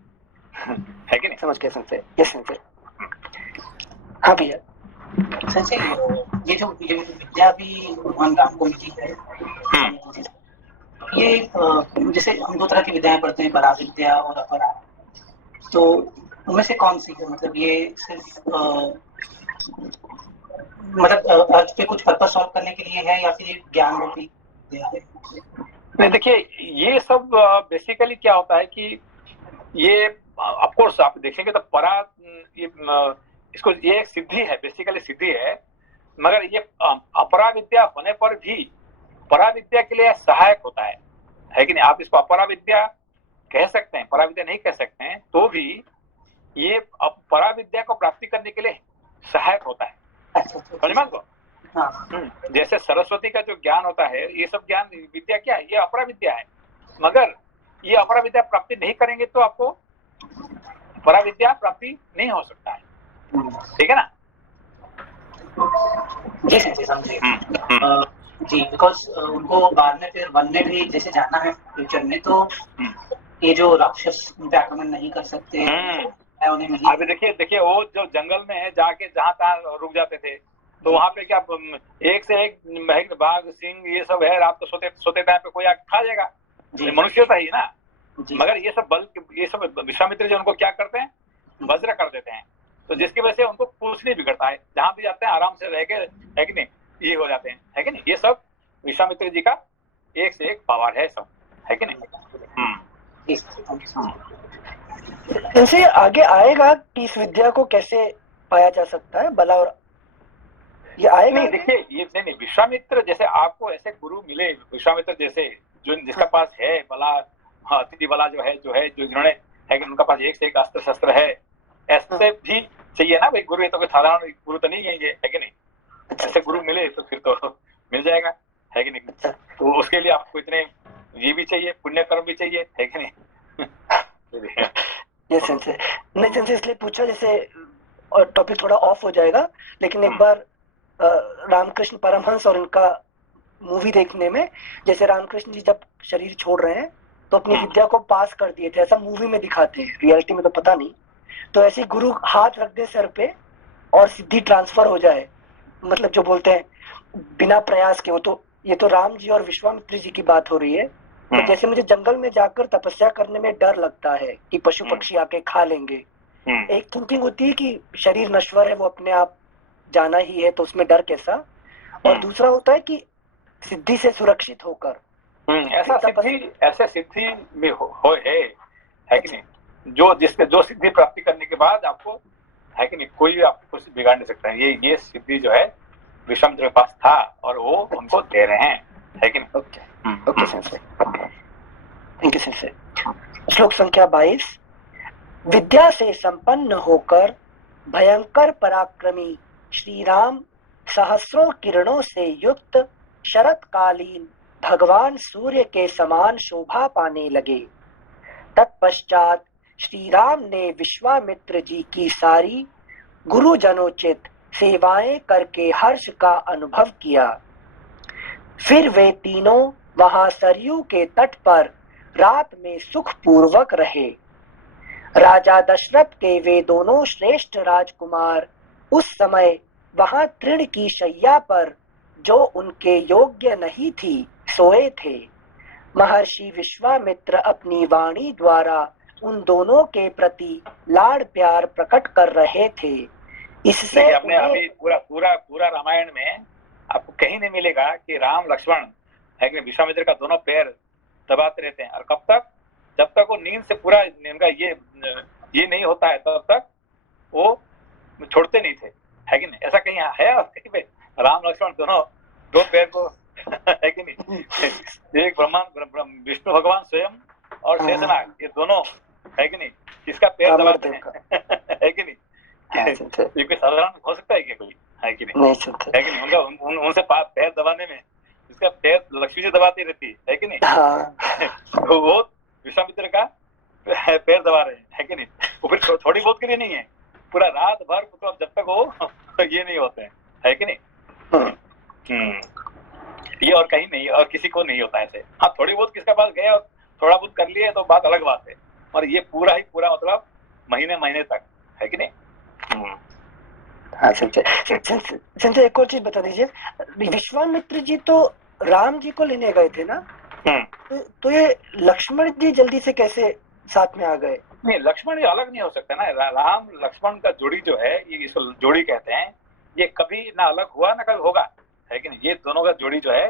है कि नहीं। समझ गए संसे। यस संसे। हाँ भैया। संसे ये जो विद्या भी भगवान राम को मिली है, ये जैसे हम दो तरह की विद्याएं पढ़ते हैं, परा विद्या और अपरा, तो उनमें से कौन सी है? मतलब ये सिर्फ मतलब अर्थ पे कुछ पर्पस सॉल्व करने के लिए है या फिर ये ज्ञान रूपी विद्या है? नहीं देखिए, ये सब बेसिकली क्या होता है कि ये ऑफ कोर्स आप देखेंगे तो परा इसको ये एक सिद्धि है, बेसिकली सिद्धि है, मगर ये अपरा विद्या होने पर भी परा विद्या के लिए सहायक होता है कि नहीं। आप इसको अपरा विद्या कह सकते हैं, परा विद्या नहीं कह सकते हैं, तो भी ये परा विद्या को प्राप्ति करने के लिए सहायक होता है। समझ में आपको? जैसे सरस्वती का जो ज्ञान होता है, ये सब ज्ञान विद्या क्या है, ये अपरा विद्या है, मगर ये अपरा विद्या प्राप्ति नहीं करेंगे तो आपको परा विद्या प्राप्ति नहीं हो सकता है, ठीक है ना। जी समझिए। जी बिकॉज उनको बाद में फिर वन में भी जैसे जाना है फ्यूचर में, तो ये जो राक्षस उन पे आक्रमण नहीं कर सकते, उन्हें नहीं। अभी देखिए वो जो जंगल में है, जाके जहाँ तहाँ रुक जाते थे, तो वहाँ पे क्या एक से एक बाघ सिंह ये सब है, रात को सोते टाइम पे कोई आके खा जाएगा, मनुष्य सही ना। मगर ये सब विश्वामित्र जी उनको क्या करते हैं, वज्र कर देते हैं, तो जिसकी वजह से उनको कुछ नहीं बिगड़ता है, जहाँ भी जाते हैं आराम से रह के, है कि नहीं, ये हो जाते हैं, है कि नहीं। ये सब विश्वामित्र जी का एक से एक पावर है सब, है कि नहीं। इनसे आगे आएगा कि इस विद्या को कैसे पाया जा सकता है, बला और ये आएगा। नहीं देखिए, ये नहीं विश्वामित्र जैसे आपको ऐसे गुरु मिले, विश्वामित्र जैसे जो जिसका पास है बला, अति बला जो जिन्होंने, है कि उनका पास एक से एक अस्त्र शस्त्र है, ऐसे भी चाहिए ना भाई गुरु। ये तो कोई साधारण गुरु तो नहीं है ये, है कि नहीं। ऐसे गुरु मिले तो फिर तो मिल जाएगा, है कि नहीं। तो उसके लिए आपको इतने ये भी चाहिए, पुण्य कर्म भी चाहिए, है कि नहीं। ये सेंसे नहीं सेंसे इसलिए पूछा, जैसे और टॉपिक थोड़ा ऑफ हो जाएगा, लेकिन एक बार रामकृष्ण परमहंस और इनका मूवी देखने में, जैसे रामकृष्ण जी जब शरीर छोड़ रहे हैं तो अपनी विद्या को पास कर दिए थे, ऐसा मूवी में दिखाते हैं, रियलिटी में तो पता नहीं। तो ऐसे गुरु हाथ रख दे सर पे और सिद्धि ट्रांसफर हो जाए, मतलब जो बोलते हैं बिना प्रयास के, वो तो ये तो राम जी और विश्वामित्र जी की बात हो रही है। तो जैसे मुझे जंगल में जाकर तपस्या करने में डर लगता है कि पशु पक्षी आके खा लेंगे, एक थिंकिंग होती है कि शरीर नश्वर है, वो अपने आप जाना ही है, तो उसमें डर कैसा। और दूसरा होता है कि सिद्धि से सुरक्षित होकर ऐसा सिद्धि में हो है कि नहीं, जो सिद्धि प्राप्ति करने के बाद आपको, है कि नहीं, कोई भी आपको कुछ बिगाड़ नहीं सकता है। ये सिद्धि जो है विश्वामित्र के पास था और वो उनको दे रहे हैं, है कि नहीं। Okay sensei, thank you sensei. श्लोक संख्या 22। विद्या से संपन्न होकर भयंकर पराक्रमी श्री राम सहस्रों किरणों से युक्त शरतकालीन भगवान सूर्य के समान शोभा पाने लगे। तत्पश्चात श्री राम ने विश्वामित्र जी की सारी गुरुजनोचित सेवाएं करके हर्ष का अनुभव किया। फिर वे तीनों वहां सरयू के तट पर रात में सुख पूर्वक रहे। राजा दशरथ के वे दोनों श्रेष्ठ राजकुमार उस समय वहां तृण की शैया पर जो उनके योग्य नहीं थी सोए थे। महर्षि विश्वामित्र अपनी वाणी द्वारा उन दोनों के प्रति लाड़ प्यार प्रकट कर रहे थे। इससे देखिए, आपने अभी पूरा पूरा पूरा रामायण में आपको कहीं नहीं मिलेगा कि राम लक्ष्मण है कि विश्वामित्र का दोनों पैर दबाते रहते हैं। और कब तक? जब तक वो नींद से पूरा इनका ये नहीं होता है तब तक वो छोड़ते नहीं थे, है कि नहीं? ऐसा कहीं है और कहीं पे राम लक्ष्मण दोनों दो पैर को है कि नहीं, एक विष्णु भगवान स्वयं और शेषनाग, ये दोनों है कि नहीं, किसका पैर दबाते हैं है कि नहीं? ये कोई साधारण हो सकता है क्या कोई? है कि नहीं? है कि नहीं? उनका उनसे पैर दबाने में इसका पैर लक्ष्मी जी दबाती रहती है कि नहीं? वो विश्वामित्र का पैर दबा रहे हैं, है कि नहीं? वो फिर थोड़ी बहुत के लिए नहीं है, पूरा रात भर मतलब जब तक वो ये नहीं होते हैं, है कि नहीं? ये और कहीं नहीं, और किसी को नहीं होता है ऐसे। हाँ, थोड़ी बहुत किसका पास गए और थोड़ा बहुत कर लिए तो बात अलग बात है, और ये पूरा ही पूरा मतलब महीने महीने तक, है कि नहीं? हाँ संजय, एक और चीज बता दीजिए, विश्वामित्र जी तो राम जी को लेने गए थे ना, तो ये लक्ष्मण जी जल्दी से कैसे साथ में आ गए? नहीं, लक्ष्मण जी अलग नहीं हो सकता ना। राम लक्ष्मण का जोड़ी जो है, ये इसको जोड़ी कहते हैं, ये कभी ना अलग हुआ ना कभी होगा, है कि नहीं? ये दोनों का जोड़ी जो है,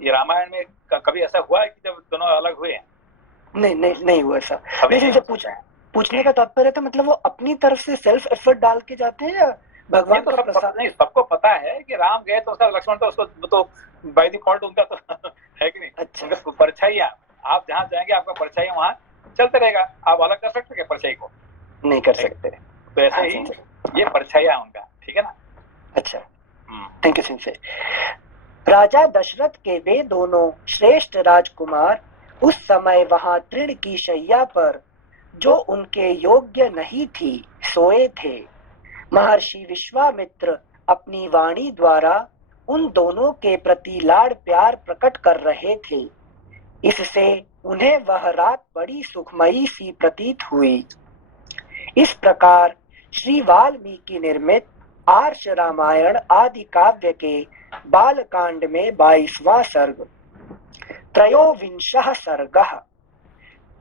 ये रामायण में कभी ऐसा हुआ है कि जब दोनों अलग हुए हैं? नहीं हुआ ऐसा। पूछने का तात्पर्य था, मतलब वो अपनी तरफ से सेल्फ एफर्ट डाल के जाते हैं या भगवान तो नहीं, सबको पता है कि राम गए तो उसका लक्ष्मण तो उसको तो बाय डिफॉल्ट उनका तो है कि नहीं? अच्छा। परछाइयां, आप जहाँ जाएंगे आपका परछाई वहाँ चलते रहेगा। आप अलग कर सकते हैं परछाई को? नहीं कर सकते। तो ऐसे ही ये परछाइयां उनका, ठीक है ना? अच्छा, थैंक यू सिंसे। राजा दशरथ के वे दोनों श्रेष्ठ राजकुमार उस समय वहां तृण की शैया पर, जो उनके योग्य नहीं थी, सोए थे। महर्षि विश्वामित्र अपनी वाणी द्वारा उन दोनों के प्रति लाड़ प्यार प्रकट कर रहे थे। इससे उन्हें वह रात बड़ी सुखमयी सी प्रतीत हुई। इस प्रकार श्री वाल्मीकि निर्मित आर्ष रामायण आदि काव्य के बालकांड में 22वां सर्ग, त्रयोविंशः सर्गः,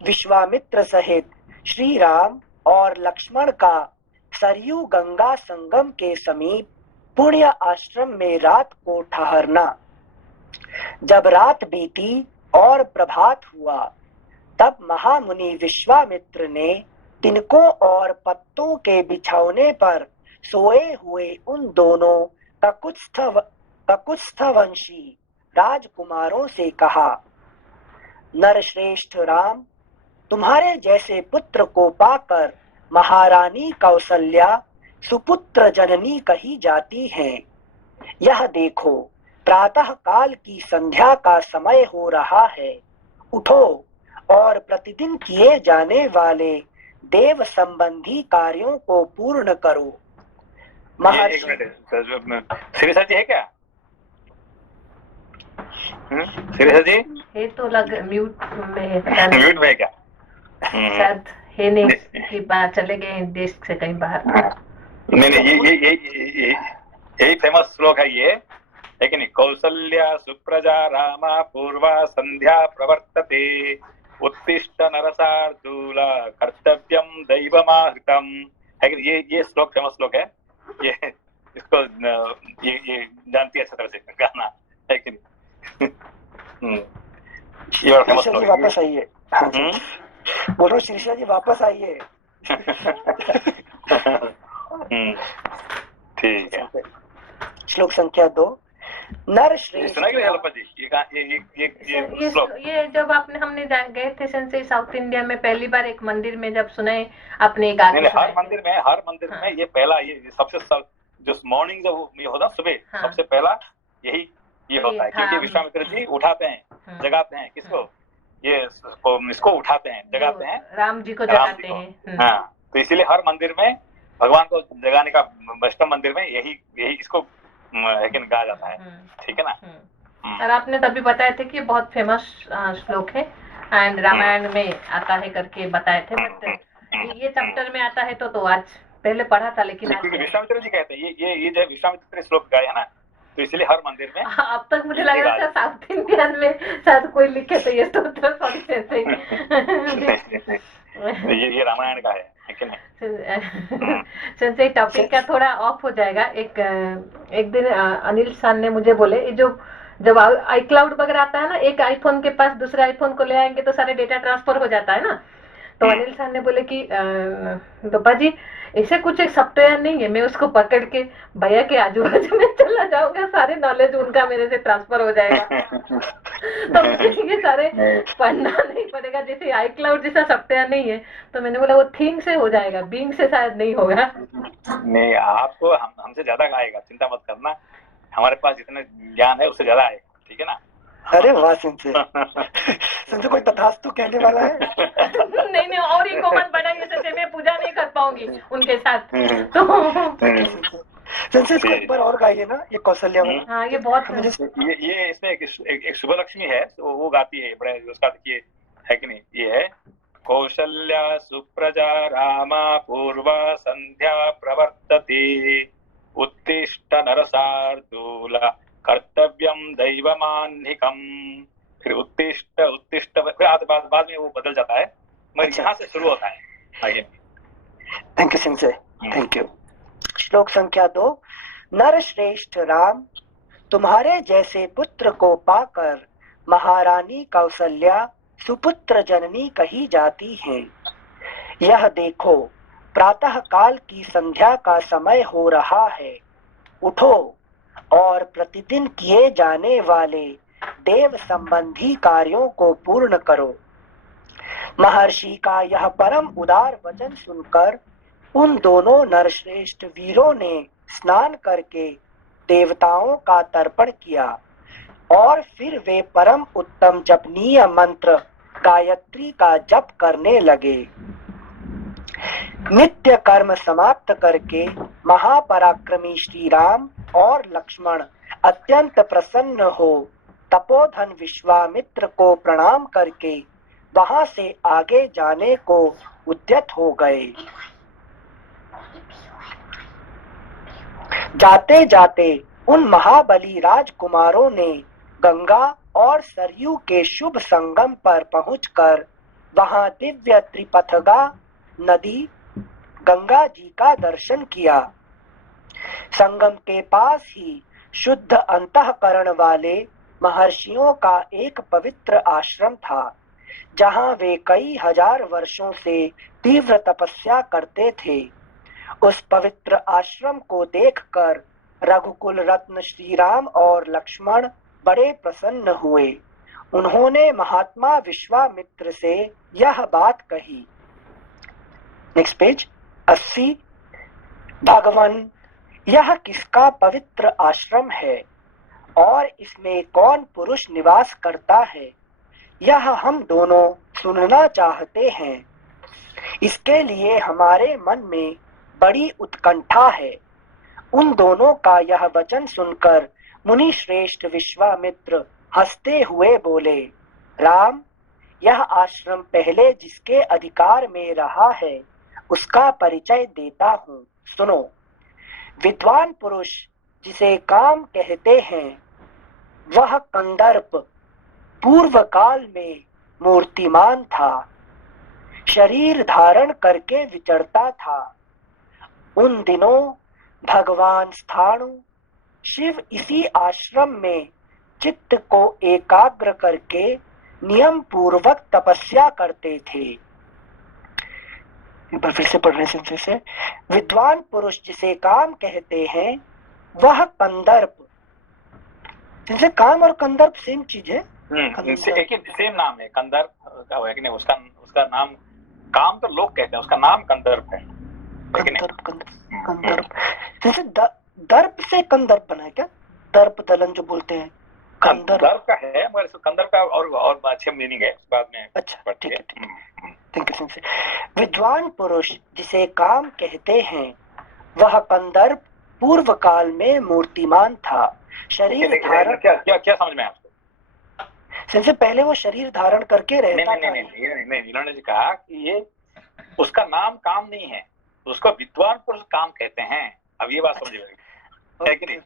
विश्वामित्र सहित श्री राम और लक्ष्मण का सरयू गंगा संगम के समीप पुण्य आश्रम में रात को ठहरना। जब रात बीती और प्रभात हुआ, तब महामुनि विश्वामित्र ने तिनकों और पत्तों के बिछौने पर सोए हुए उन दोनों ककुत्स्थवंशी राजकुमारों से कहा, नरश्रेष्ठ राम, तुम्हारे जैसे पुत्र को पाकर महारानी कौसल्या सुपुत्र जननी कही जाती है। यह देखो, प्रातः काल की संध्या का समय हो रहा है। उठो और प्रतिदिन किए जाने वाले देव संबंधी कार्यों को पूर्ण करो। एक मिनट, श्रीसा जी है क्या? श्रीसा जी ये तो लग म्यूट में है, म्यूट में है क्या? शायद है नहीं कि बाहर चले गए देश से कहीं बाहर। नहीं, यही फेमस श्लोक है ये, लेकिन कौसल्या सुप्रजा रामा पूर्वा संध्या प्रवर्तते, उत्तिष्ठ नरसार्दूल कर्तव्यम दैवमाहृतम, है कि ये श्लोक फेमस श्लोक है। ये इसको ये जानती है अच्छी तरह से गाना, है कि नहीं? ये फेमस श्लोक है। वापस आइए, बोलो श्रीषा जी वापस आइए। ठीक है। श्लोक संख्या 2, नर श्रेष्ठ। सुना कि नहीं जी? ये जब हमने गए थे संजय साउथ इंडिया में पहली बार एक मंदिर में जब सुने आपने हर मंदिर में ये पहला, ये सबसे जो मॉर्निंग जो ये होता सुबह, सबसे पहला यही ये होता है, क्योंकि विश्वामित्र जी उठाते हैं, जगाते हैं किसको? ये इसको उठाते हैं, जगाते हैं, राम जी को जगाते हैं। हाँ, तो इसीलिए हर मंदिर में भगवान को जगाने का, वैष्णव मंदिर में यही इसको गाया जाता है, ठीक है ना? और आपने तभी बताए थे कि बहुत फेमस श्लोक है एंड रामायण में आता है करके बताए थे, बट ये चैप्टर में आता है तो आज पहले पढ़ा था, लेकिन विश्वामित्र जी कहते हैं ये जो विश्वामित्र श्लोक गाया है ना, तो इसलिए हर मंदिर में अब तक मुझे लग रहा था साउथ इंडियन में शायद कोई लिखे तो ये स्तोत्र सॉरी से ये रामायण का है कि नहीं? संजय टॉपिक का थोड़ा ऑफ हो जाएगा। एक दिन अनिल सान ने मुझे बोले ये जो जब आई क्लाउड वगैरह आता है ना, एक आईफोन के पास दूसरे आईफोन को ले आएंगे तो सारे डेटा ट्रांसफर हो जाता है ना। तो अनिल सान ने बोले कि डब्बा जी ऐसे कुछ एक सॉफ्टवेयर नहीं है, मैं उसको पकड़ के भैया के आजू बाजू में चला जाऊंगा, सारे नॉलेज उनका मेरे से ट्रांसफर हो जाएगा। तो मुझे ये सारे पढ़ना नहीं पड़ेगा, जैसे आई क्लाउड जैसा सॉफ्टवेयर नहीं है। तो मैंने बोला वो थिंग से हो जाएगा, बीइंग से शायद नहीं होगा। नहीं, आपको हमसे ज्यादा आएगा, चिंता मत करना, हमारे पास जितना ज्ञान है उससे ज्यादा आएगा, ठीक है ना? अरे वाह संजय कोई तथास्तु कहने वाला है। नहीं और ही मत बढ़ाइए संजय, मैं पूजा नहीं कर पाऊंगी उनके साथ। तो संजय इसको एक बार और गाइए ना, ये कौशल्या वाला। हाँ ये बहुत ये इसमें एक शुभ लक्ष्मी है, वो गाती है बड़े, उसका देखिए है कि नहीं, ये है कौशल्या सुप्रजा रामा पूर्वा संध्या प्रवर्तते उत्तिष्ठ नरसार्दूला कर्तव्यम दैवमान्निकम। फिर उत्तिष्ठ उत्तिष्ठ फिर बाद में वो बदल जाता है, मगर यहाँ से शुरू होता है आगे। Thank you Sanjay, thank you. श्लोक संख्या 2। नर श्रेष्ठ राम, तुम्हारे जैसे पुत्र को पाकर महारानी कौशल्या सुपुत्र जननी कही जाती है। यह देखो प्रातः काल की संध्या का समय हो रहा है, उठो और प्रतिदिन किए जाने वाले देव संबंधी कार्यों को पूर्ण करो। महर्षि का यह परम उदार वचन सुनकर उन दोनों नरश्रेष्ठ वीरों ने स्नान करके देवताओं का तर्पण किया और फिर वे परम उत्तम जपनीय मंत्र गायत्री का जप करने लगे। नित्य कर्म समाप्त करके महापराक्रमी श्री राम और लक्ष्मण अत्यंत प्रसन्न हो तपोधन विश्वामित्र को प्रणाम करके वहां से आगे जाने को उद्यत हो गए। जाते जाते उन महाबली राजकुमारों ने गंगा और सरयू के शुभ संगम पर पहुंचकर वहां दिव्य त्रिपथगा नदी गंगा जी का दर्शन किया। संगम के पास ही शुद्ध अंतःकरण वाले महर्षियों का एक पवित्र आश्रम था, जहां वे कई हजार वर्षों से तीव्र तपस्या करते थे। उस पवित्र आश्रम को देखकर रघुकुल रत्न श्री राम और लक्ष्मण बड़े प्रसन्न हुए। उन्होंने महात्मा विश्वामित्र से यह बात कही। Next page 80। भगवान, यह किसका पवित्र आश्रम है और इसमें कौन पुरुष निवास करता है, यह हम दोनों सुनना चाहते हैं। इसके लिए हमारे मन में बड़ी उत्कंठा है। उन दोनों का यह वचन सुनकर मुनि श्रेष्ठ विश्वामित्र हंसते हुए बोले, राम, यह आश्रम पहले जिसके अधिकार में रहा है उसका परिचय देता हूँ, सुनो। विद्वान पुरुष जिसे काम कहते हैं, वह कंदर्प पूर्व काल में मूर्तिमान था, शरीर धारण करके विचरता था। उन दिनों भगवान स्थाणु शिव इसी आश्रम में चित्त को एकाग्र करके नियम पूर्वक तपस्या करते थे। एक बार फिर से पढ़ रहे से। विद्वान पुरुष जिसे काम कहते हैं, वह कंदर्प। जैसे काम और कंदर्प सेम चीज है, एक ही सेम नाम है। कंदर्प का है कि नहीं, उसका नाम काम तो लोग कहते हैं, उसका नाम कंदर्प है। कंदर्प जैसे दर्प से कंदर्प बना है क्या? दर्प दलन जो बोलते हैं, कंदर्प का है, मगर कंदर्प का और अच्छे मीनिंग है बाद में। अच्छा, ठीक है। Thank you. विद्वान पुरुष जिसे काम कहते हैं, वह कंदर्प पूर्व काल में मूर्तिमान था, शरीर धारण। क्या समझ में आपको? सबसे पहले वो शरीर धारण करके रहता था। नहीं, इन्होंने कहा कि ये उसका नाम काम नहीं है, उसको विद्वान पुरुष काम कहते हैं। अब ये बात समझिए है कि नहीं?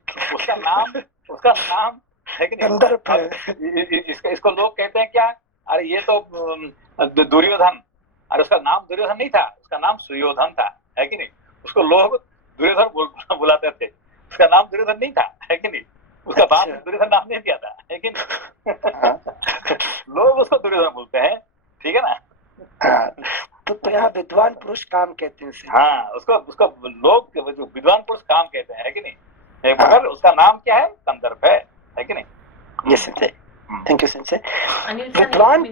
उसका नाम है कि नहीं? कंदर्प है। इसको लोग कहते हैं क्या, अरे ये तो दुर्योधन, अरे उसका नाम दुर्योधन नहीं था, उसका नाम सुयोधन था, है कि नहीं? उसको लोग दुर्योधन बुलाते थे, उसका नाम दुर्योधन नहीं था, है कि नहीं? उसका बाप ने दुर्योधन नाम नहीं दिया था, है कि नहीं? लोग उसको दुर्योधन बोलते हैं, ठीक है ना? तो यहाँ विद्वान पुरुष काम कहते हैं उसे। हाँ, उसको लोग विद्वान पुरुष काम कहते हैं, है कि नहीं? मगर उसका नाम क्या है? कंदर्प है कि नहीं? Yes sensei, thank you sensei. Anil विद्वान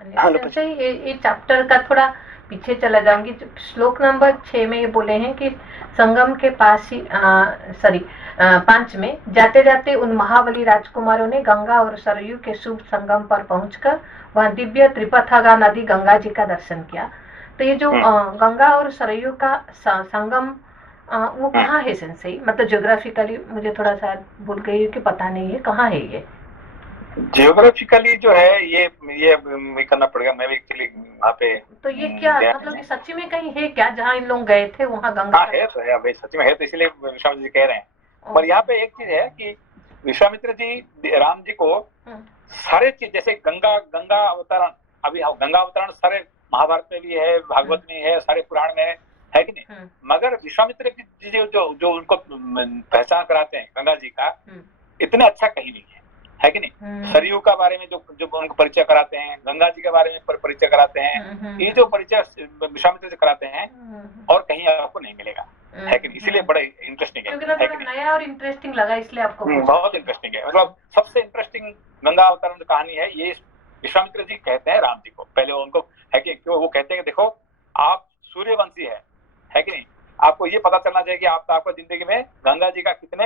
सर, ये चैप्टर का थोड़ा पीछे चला जाऊंगी। श्लोक नंबर 6 में ये बोले हैं कि संगम के पास ही 5 में जाते जाते उन महाबली राजकुमारों ने गंगा और सरयू के शुभ संगम पर पहुंचकर वहां दिव्य त्रिपथगा नदी गंगा जी का दर्शन किया। तो ये जो गंगा और सरयू का संगम वो कहाँ है सेंसे? मतलब ज्योग्राफिकली मुझे थोड़ा सा भूल गई कि पता नहीं है कहाँ है ये। जियोग्राफिकली जो है ये करना पड़ेगा, मैं भी एक्चुअली वहाँ पे। तो ये क्या मतलब कि सच्ची में कहीं है क्या जहाँ इन लोग गए थे वहाँ गंगा? हाँ है तो है भाई, सच में है, तो इसलिए विश्वामित्र जी कह रहे हैं। पर यहाँ पे एक चीज है कि विश्वामित्र जी राम जी को सारे चीज, जैसे गंगा अवतरण, अभी गंगा अवतरण सारे महाभारत में भी है, भागवत में है, सारे पुराण में है कि नहीं? मगर विश्वामित्र जी जो उनको पहचान कराते हैं गंगा जी का, इतना अच्छा कहीं नहीं है कि नहीं? सरयू का बारे में जो उनको परिचय कराते हैं, गंगा जी के बारे में परिचय कराते हैं, ये जो परिचय विश्वामित्र से कराते हैं और कहीं आपको नहीं मिलेगा, है कि नहीं? इसीलिए बड़ा इंटरेस्टिंग है, क्योंकि नया और इंटरेस्टिंग लगा इसलिए आपको बहुत इंटरेस्टिंग है। मतलब सबसे इंटरेस्टिंग गंगा अवतरण कहानी है ये। विश्वामित्र जी कहते हैं राम जी को, पहले उनको है कि क्यों वो कहते हैं कि देखो आप सूर्यवंशी है कि नहीं? आपको ये पता चलना चाहिए कि आपका जिंदगी में गंगा जी का कितने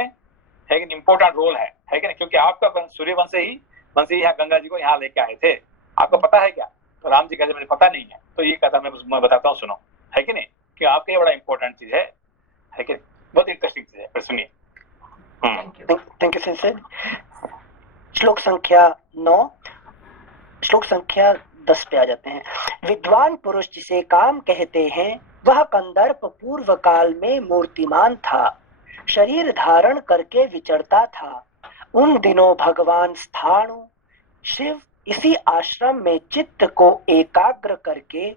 है कि इम्पोर्टेंट रोल है कि नहीं? क्योंकि आपका सूर्यवंश ही यहाँ गंगा जी को यहाँ लेके आए थे, आपको पता है क्या? तो राम जी कहते मुझे पता नहीं है। तो ये कहता मैं बताता हूँ, सुनो, है कि नहीं? कि आपके बड़ा इंपॉर्टेंट चीज है कि बहुत इंटरेस्टिंग चीज है, फिर सुनिए। Thank you sensei. श्लोक संख्या 9, श्लोक संख्या 10 पे आ जाते हैं। विद्वान पुरुष जिसे काम कहते हैं वह कंदर्प पूर्व काल में मूर्तिमान था, शरीर धारण करके विचरता था। उन दिनों भगवान स्थाणु शिव इसी आश्रम में चित्त को एकाग्र करके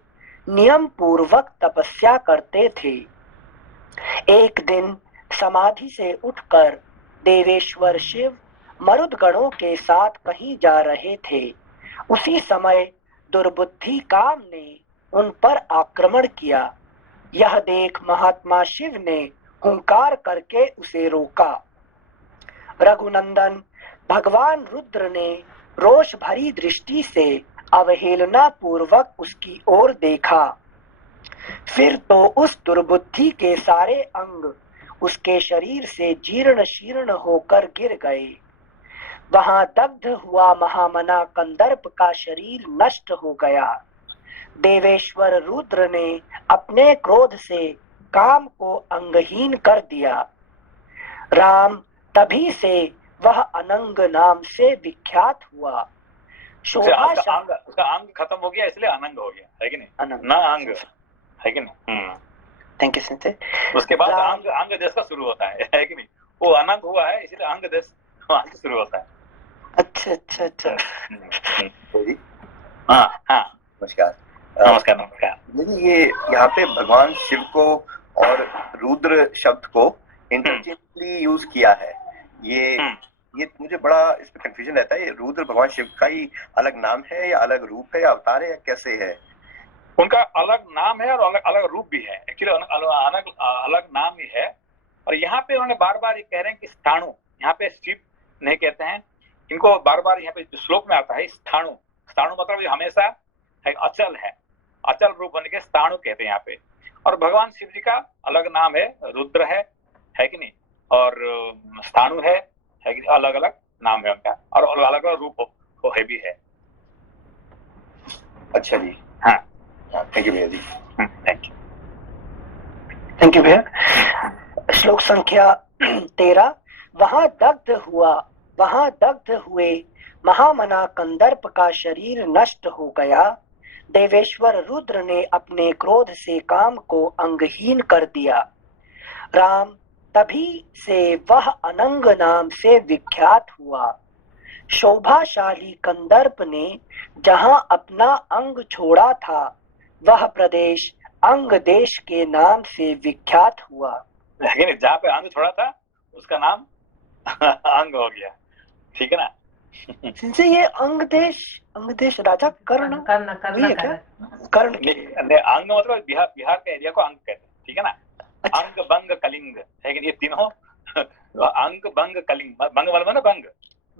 नियम पूर्वक तपस्या करते थे। एक दिन समाधि से उठकर देवेश्वर शिव मरुदगणों के साथ कहीं जा रहे थे। उसी समय दुर्बुद्धि काम ने उन पर आक्रमण किया। यह देख महात्मा शिव ने हुंकार करके उसे रोका। रघुनंदन भगवान रुद्र ने रोष भरी दृष्टि से अवहेलना पूर्वक उसकी ओर देखा। फिर तो उस दुर्बुद्धि के सारे अंग उसके शरीर से जीर्ण शीर्ण होकर गिर गए। वहां दग्ध हुआ महामना कंदर्प का शरीर नष्ट हो गया। देवेश्वर रुद्र ने अपने क्रोध से काम को अंगहीन कर दिया। राम तभी से वह अनंग नाम से विख्यात हुआ। शोभा उसका अंग खत्म हो गया इसलिए अनंग हो गया, है कि नहीं? ना अंग, है कि नहीं? Thank you sensei. उसके बाद अंग देश का शुरू होता है कि नहीं? वो अनंग हुआ है इसलिए अंग देश वहां से शुरू होता है। अच्छा। हाँ नमस्कार। नमस्कार। ये यहाँ पे भगवान शिव को और रुद्र शब्द को इंटरचेंजली यूज किया है। ये मुझे बड़ा इसमें कंफ्यूजन रहता है। ये रुद्र भगवान शिव का ही अलग नाम है या अलग रूप है या अवतार है या कैसे है? उनका अलग नाम है और अलग अलग रूप भी है। एक्चुअली अलग नाम ही है। और यहाँ पे उन्होंने बार बार ये कह रहे हैं कि स्थाणु, यहाँ पे शिव नहीं कहते हैं इनको, बार बार यहाँ पे जो श्लोक में आता है स्थाणु, स्थाणु मतलब ये हमेशा अचल है, अचल रूप होने के स्थाणु कहते हैं यहाँ पे। और भगवान शिव जी का अलग नाम है, रुद्र है कि नहीं? और स्थाणु है कि नहीं? अलग अलग नाम है उनका और अलग अलग रूप है भी है। अच्छा जी, हाँ, थैंक यू भैया जी। थैंक यू भैया। श्लोक संख्या 13। वहां दग्ध हुए महामना कंदर्प का शरीर नष्ट हो गया। देवेश्वर रुद्र ने अपने क्रोध से काम को अंगहीन कर दिया। राम तभी से वह अनंग नाम से विख्यात हुआ। शोभाशाली कंदर्प ने जहां अपना अंग छोड़ा था, वह प्रदेश अंग देश के नाम से विख्यात हुआ। लेकिन जहाँ पे अंग छोड़ा था उसका नाम अंग हो गया, ठीक है ना। सिंसे ये अंग देश राजा कर्ण वही है क्या? कर्ण अंग मतलब बिहार के एरिया को अंग कहते हैं, ठीक है ना। अच्छा। अंग बंग कलिंग है कि ये तीनों अंग बंग कलिंग, बंग मतलब ना बंग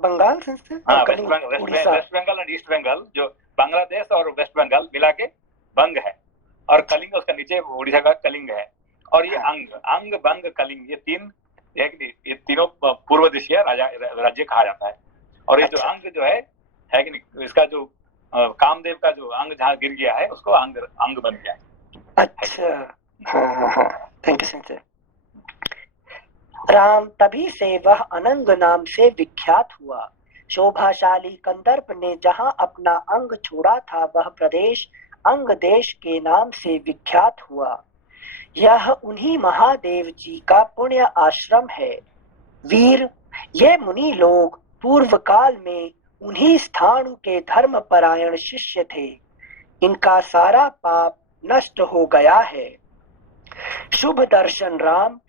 बंगाल से हाँ, वेस्ट बंगाल और ईस्ट बंगाल, जो बांग्लादेश और वेस्ट बंगाल मिला के बंग है, और कलिंग उसका नीचे उड़ीसा का कलिंग है। और ये अंग बंग कलिंग ये तीनों पूर्व देशीय राज्य कहा जाता है। और ये जो अंग जो है कि नहीं, इसका जो कामदेव का जो अंग जहाँ गिर गया है उसको अंग बन गया है। अच्छा, हाँ, थैंक यू सिंसे। राम तभी से वह अनंग नाम से विख्यात हुआ। शोभाशाली कंदर्प ने जहां अपना अंग छोड़ा था, वह प्रदेश अंग देश के नाम से विख्यात हुआ। यह उन्हीं महादेव जी का पुण्य आश्रम है। वीर, ये मुनि लोग पूर्व काल में उन्हीं स्थानु के धर्म परायण शिष्य थे। इनका सारा पाप नष्ट हो गया है। शुभ दर्शन राम,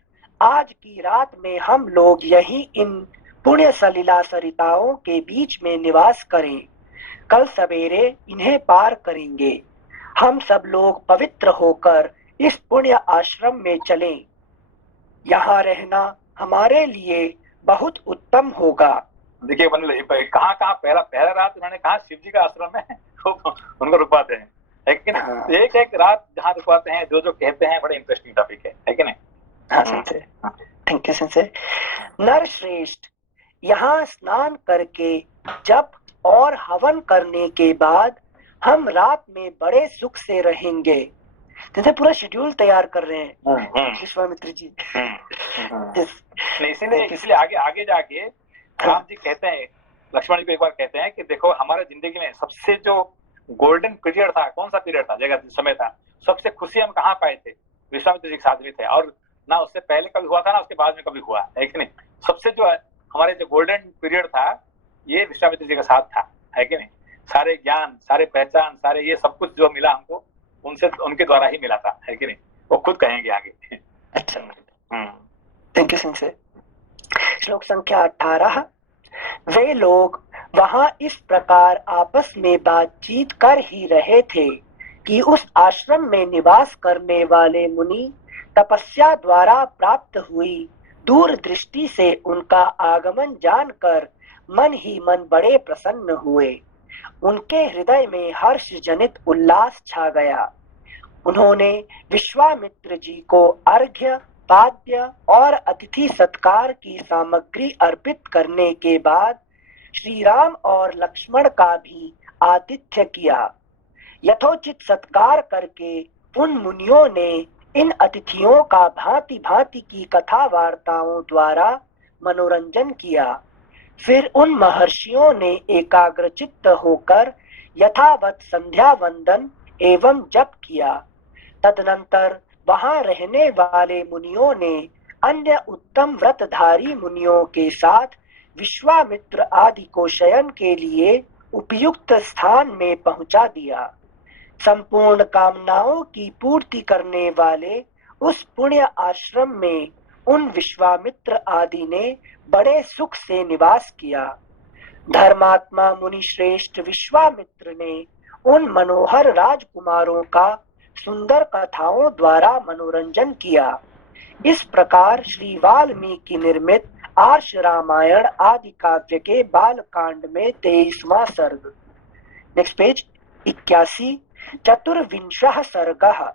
आज की रात में हम लोग यही इन पुण्य सलिला सरिताओं के बीच में निवास करें। कल सवेरे इन्हें पार करेंगे। हम सब लोग पवित्र होकर इस पुण्य आश्रम में चलें। यहाँ रहना हमारे लिए बहुत उत्तम होगा। देखिए कहाँ पहला रात उन्होंने कहा शिव जी का आश्रम है उनको रुकवाते हैं, लेकिन एक रात जहाँ रुकवाते हैं, जो कहते हैं बड़े इंटरेस्टिंग टॉपिक है कि नहीं। हाँ संसे, थैंक यू संसे। नर श्रेष्ठ, यहाँ स्नान करके जप और हवन करने के बाद हम रात में बड़े सुख से रहेंगे। जैसे पूरा शेड्यूल तैयार कर रहे हैं विश्वामित्र जी। इसलिए आगे जाके राम जी कहते हैं, लक्ष्मण जी को एक बार कहते हैं कि देखो हमारे जिंदगी में सबसे जो गोल्डन पीरियड था, कौन सा पीरियड था, जगह समय था, सबसे खुशी हम कहाँ पाए थे, विश्वामित्र जी के साथ भी थे। और ना उससे पहले कभी हुआ था ना उसके बाद में कभी हुआ है कि नहीं। सबसे जो है हमारे जो गोल्डन पीरियड था ये विश्वामित्र जी के साथ था, है कि नहीं। सारे ज्ञान, सारे पहचान, सारे ये सब कुछ जो मिला हमको उनसे, उनके द्वारा ही मिला था, है कि नहीं। वो खुद कहेंगे आगे। अच्छा, थैंक यू सिंसे। श्लोक संख्या 18। वे लोग वहां इस प्रकार आपस में बातचीत कर ही रहे थे कि उस आश्रम में निवास करने वाले मुनि तपस्या द्वारा प्राप्त हुई दूरदृष्टि से उनका आगमन जानकर मन ही मन बड़े प्रसन्न हुए। उनके हृदय में हर्ष जनित उल्लास छा गया। उन्होंने विश्वामित्र जी को अर्घ्य, पाद्य और अतिथि सत्कार की सामग्री अर्पित करने के बाद श्री राम और लक्ष्मण का भी आतिथ्य किया। यथोचित सत्कार करके उन मुनियों ने इन अतिथियों का भांति भांति की कथा वार्ताओं द्वारा मनोरंजन किया। फिर उन महर्षियों ने एकाग्रचित्त होकर यथावत संध्या वंदन एवं जप किया। तदनंतर वहां रहने वाले मुनियों ने अन्य उत्तम व्रतधारी मुनियों के साथ विश्वामित्र आदि को शयन के लिए उपयुक्त स्थान में पहुंचा दिया। संपूर्ण कामनाओं की पूर्ति करने वाले उस पुण्य आश्रम में उन विश्वामित्र आदि ने बड़े सुख से निवास किया। धर्मात्मा मुनि श्रेष्ठ विश्वामित्र ने उन मनोहर राजकुमारों का सुंदर कथाओं द्वारा मनोरंजन किया। इस प्रकार श्री वाल्मीकि निर्मित आर्ष रामायण आदि काव्य के बाल कांड में 23वां सर्ग। Next page 81। चतुर्विंशः सर्गः।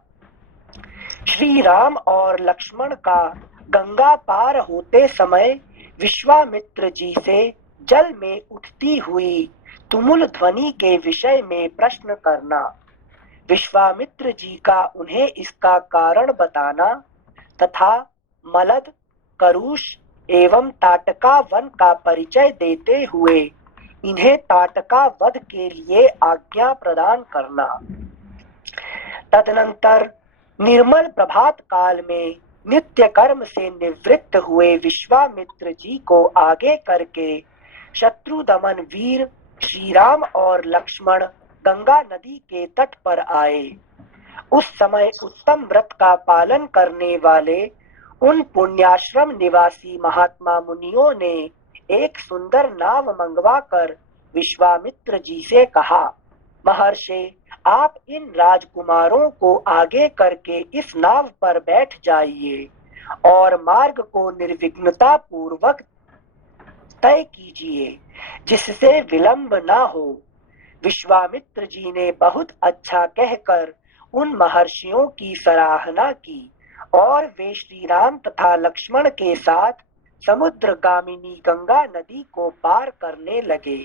श्री राम और लक्ष्मण का गंगा पार होते समय विश्वामित्र जी से जल में उठती हुई तुमुल ध्वनि के विषय में प्रश्न करना, विश्वामित्र जी का उन्हें इसका कारण बताना तथा मलद, करुष एवं ताटका वन का परिचय देते हुए इन्हें ताटका वध के लिए आज्ञा प्रदान करना। तदनंतर निर्मल प्रभात काल में नित्य कर्म से निवृत्त हुए विश्वामित्र जी को आगे करके शत्रु दमन वीर श्री राम और लक्ष्मण गंगा नदी के तट पर आए। उस समय उत्तम व्रत का पालन करने वाले उन पुण्याश्रम निवासी महात्मा मुनियों ने एक सुंदर नाव मंगवाकर विश्वामित्र जी से कहा, महर्षि, आप इन राजकुमारों को आगे करके इस नाव पर बैठ जाइए और मार्ग को निर्विघ्नता पूर्वक तय कीजिए, जिससे विलंब ना हो। विश्वामित्र जी ने बहुत अच्छा कहकर उन महर्षियों की सराहना की और वे श्री राम तथा लक्ष्मण के साथ समुद्रगामिनी गंगा नदी को पार करने लगे।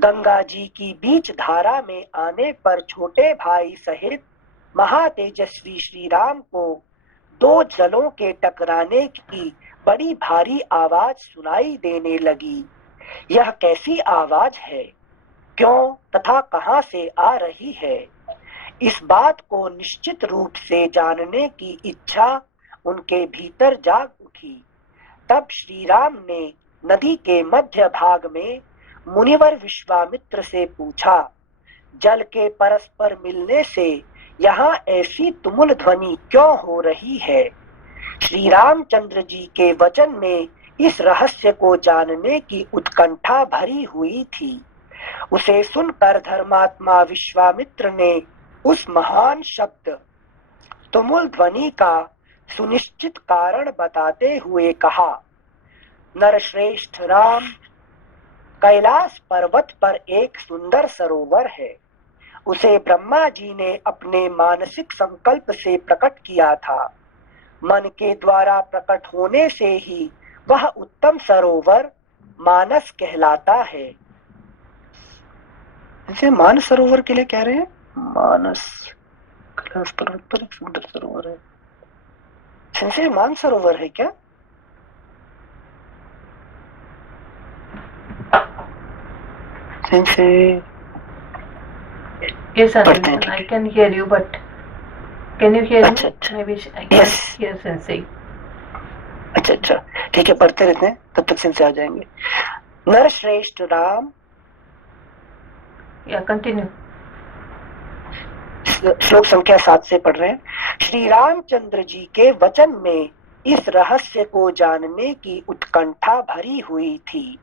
गंगा जी की बीच धारा में आने पर छोटे भाई सहित महातेजस्वी श्री राम को दो जलों के टकराने की बड़ी भारी आवाज सुनाई देने लगी। यह कैसी आवाज है, क्यों तथा कहां से आ रही है? इस बात को निश्चित रूप से जानने की इच्छा उनके भीतर जाग उठी। तब श्री राम ने नदी के मध्य भाग में मुनिवर विश्वामित्र से पूछा, जल के परस्पर मिलने से यहाँ ऐसी तुमुल ध्वनि क्यों हो रही है? श्री रामचंद्र जी के वचन में इस रहस्य को जानने की उत्कंठा भरी हुई थी। उसे सुनकर धर्मात्मा विश्वामित्र ने उस महान शब्द तुमुल ध्वनि का सुनिश्चित कारण बताते हुए कहा, नरश्रेष्ठ राम, कैलाश पर्वत पर एक सुंदर सरोवर है। उसे ब्रह्मा जी ने अपने मानसिक संकल्प से प्रकट किया था। मन के द्वारा प्रकट होने से ही वह उत्तम सरोवर मानस कहलाता है। इसे मानस सरोवर के लिए कह रहे हैं। मानस कैलाश पर्वत पर एक सुंदर सरोवर है। इसे मान सरोवर है क्या? Yes, sir. I can hear you, but can you hear me? Maybe I can't hear Sensei. अच्छा, ठीक है, पढ़ते रहते हैं, तब तक सेंसे आ जाएंगे। नर श्रेष्ठ राम, या कंटिन्यू। श्लोक संख्या 7 से पढ़ रहे हैं। श्री रामचंद्र जी के वचन में इस रहस्य को जानने की उत्कंठा भरी हुई थी।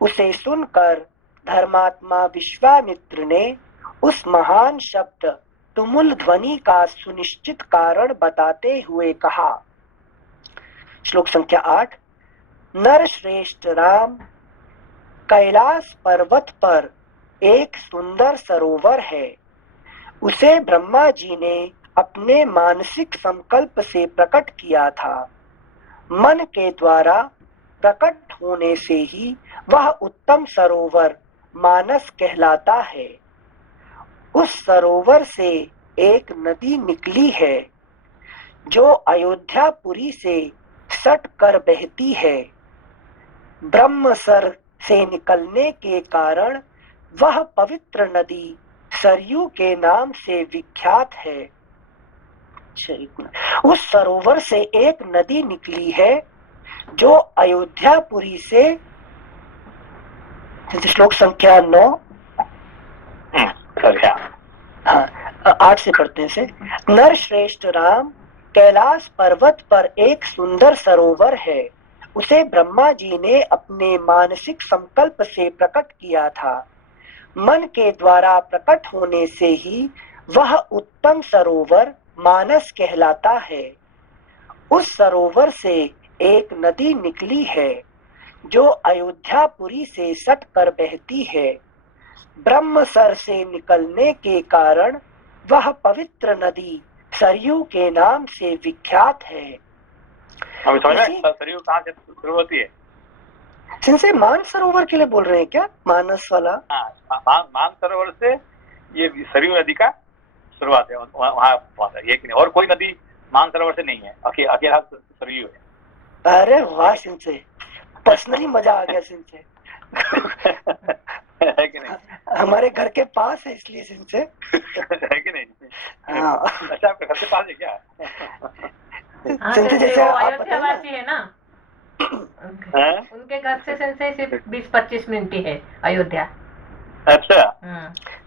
उसे सुनकर धर्मात्मा विश्वामित्र ने उस महान शब्द तुमुल ध्वनि का सुनिश्चित कारण बताते हुए कहा। श्लोक संख्या 8, नर श्रेष्ठ राम, कैलाश पर्वत पर एक सुंदर सरोवर है। उसे ब्रह्मा जी ने अपने मानसिक संकल्प से प्रकट किया था। मन के द्वारा प्रकट होने से ही वह उत्तम सरोवर मानस कहलाता है। उस सरोवर से एक नदी निकली है जो अयोध्यापुरी से सट कर बहती है। ब्रह्मसर से निकलने के कारण वह पवित्र नदी सरयू के नाम से विख्यात है। उस सरोवर से एक नदी निकली है जो अयोध्यापुरी से, श्लोक संख्या 9, 8 से पढ़ते हैं से। नर श्रेष्ठ राम, कैलाश पर्वत पर एक सुंदर सरोवर है। उसे ब्रह्मा जी ने अपने मानसिक संकल्प से प्रकट किया था। मन के द्वारा प्रकट होने से ही वह उत्तम सरोवर मानस कहलाता है। उस सरोवर से एक नदी निकली है जो अयोध्यापुरी से सट कर बहती है। ब्रह्मसर से निकलने के कारण वह पवित्र नदी सरयू के नाम से विख्यात है। अभी समझ में सरयू कहाँ से शुरू होती है? जिनसे मान सरोवर के लिए बोल रहे हैं क्या? मानस वाला? मान सरोवर से ये सरयू नदी का शुरुआत है, वहाँ पहुंचा है कि नहीं? और कोई नदी मान सरोवर से नहीं है, अकेला सरयू है। अरे वाह सिंसे, पर्सनली मजा आ गया सिंसे। है कि नहीं? हमारे घर के पास है इसलिए सिंसे। है कि नहीं? हाँ। अच्छा, आपके घर के पास है क्या? हाँ सेंसे सेंसे जैसे वो आप अयोध्या बताए वासी है ना, हैं? उनके घर से सेंसे सिर्फ 20-25 मिनट ही है अयोध्या। अच्छा,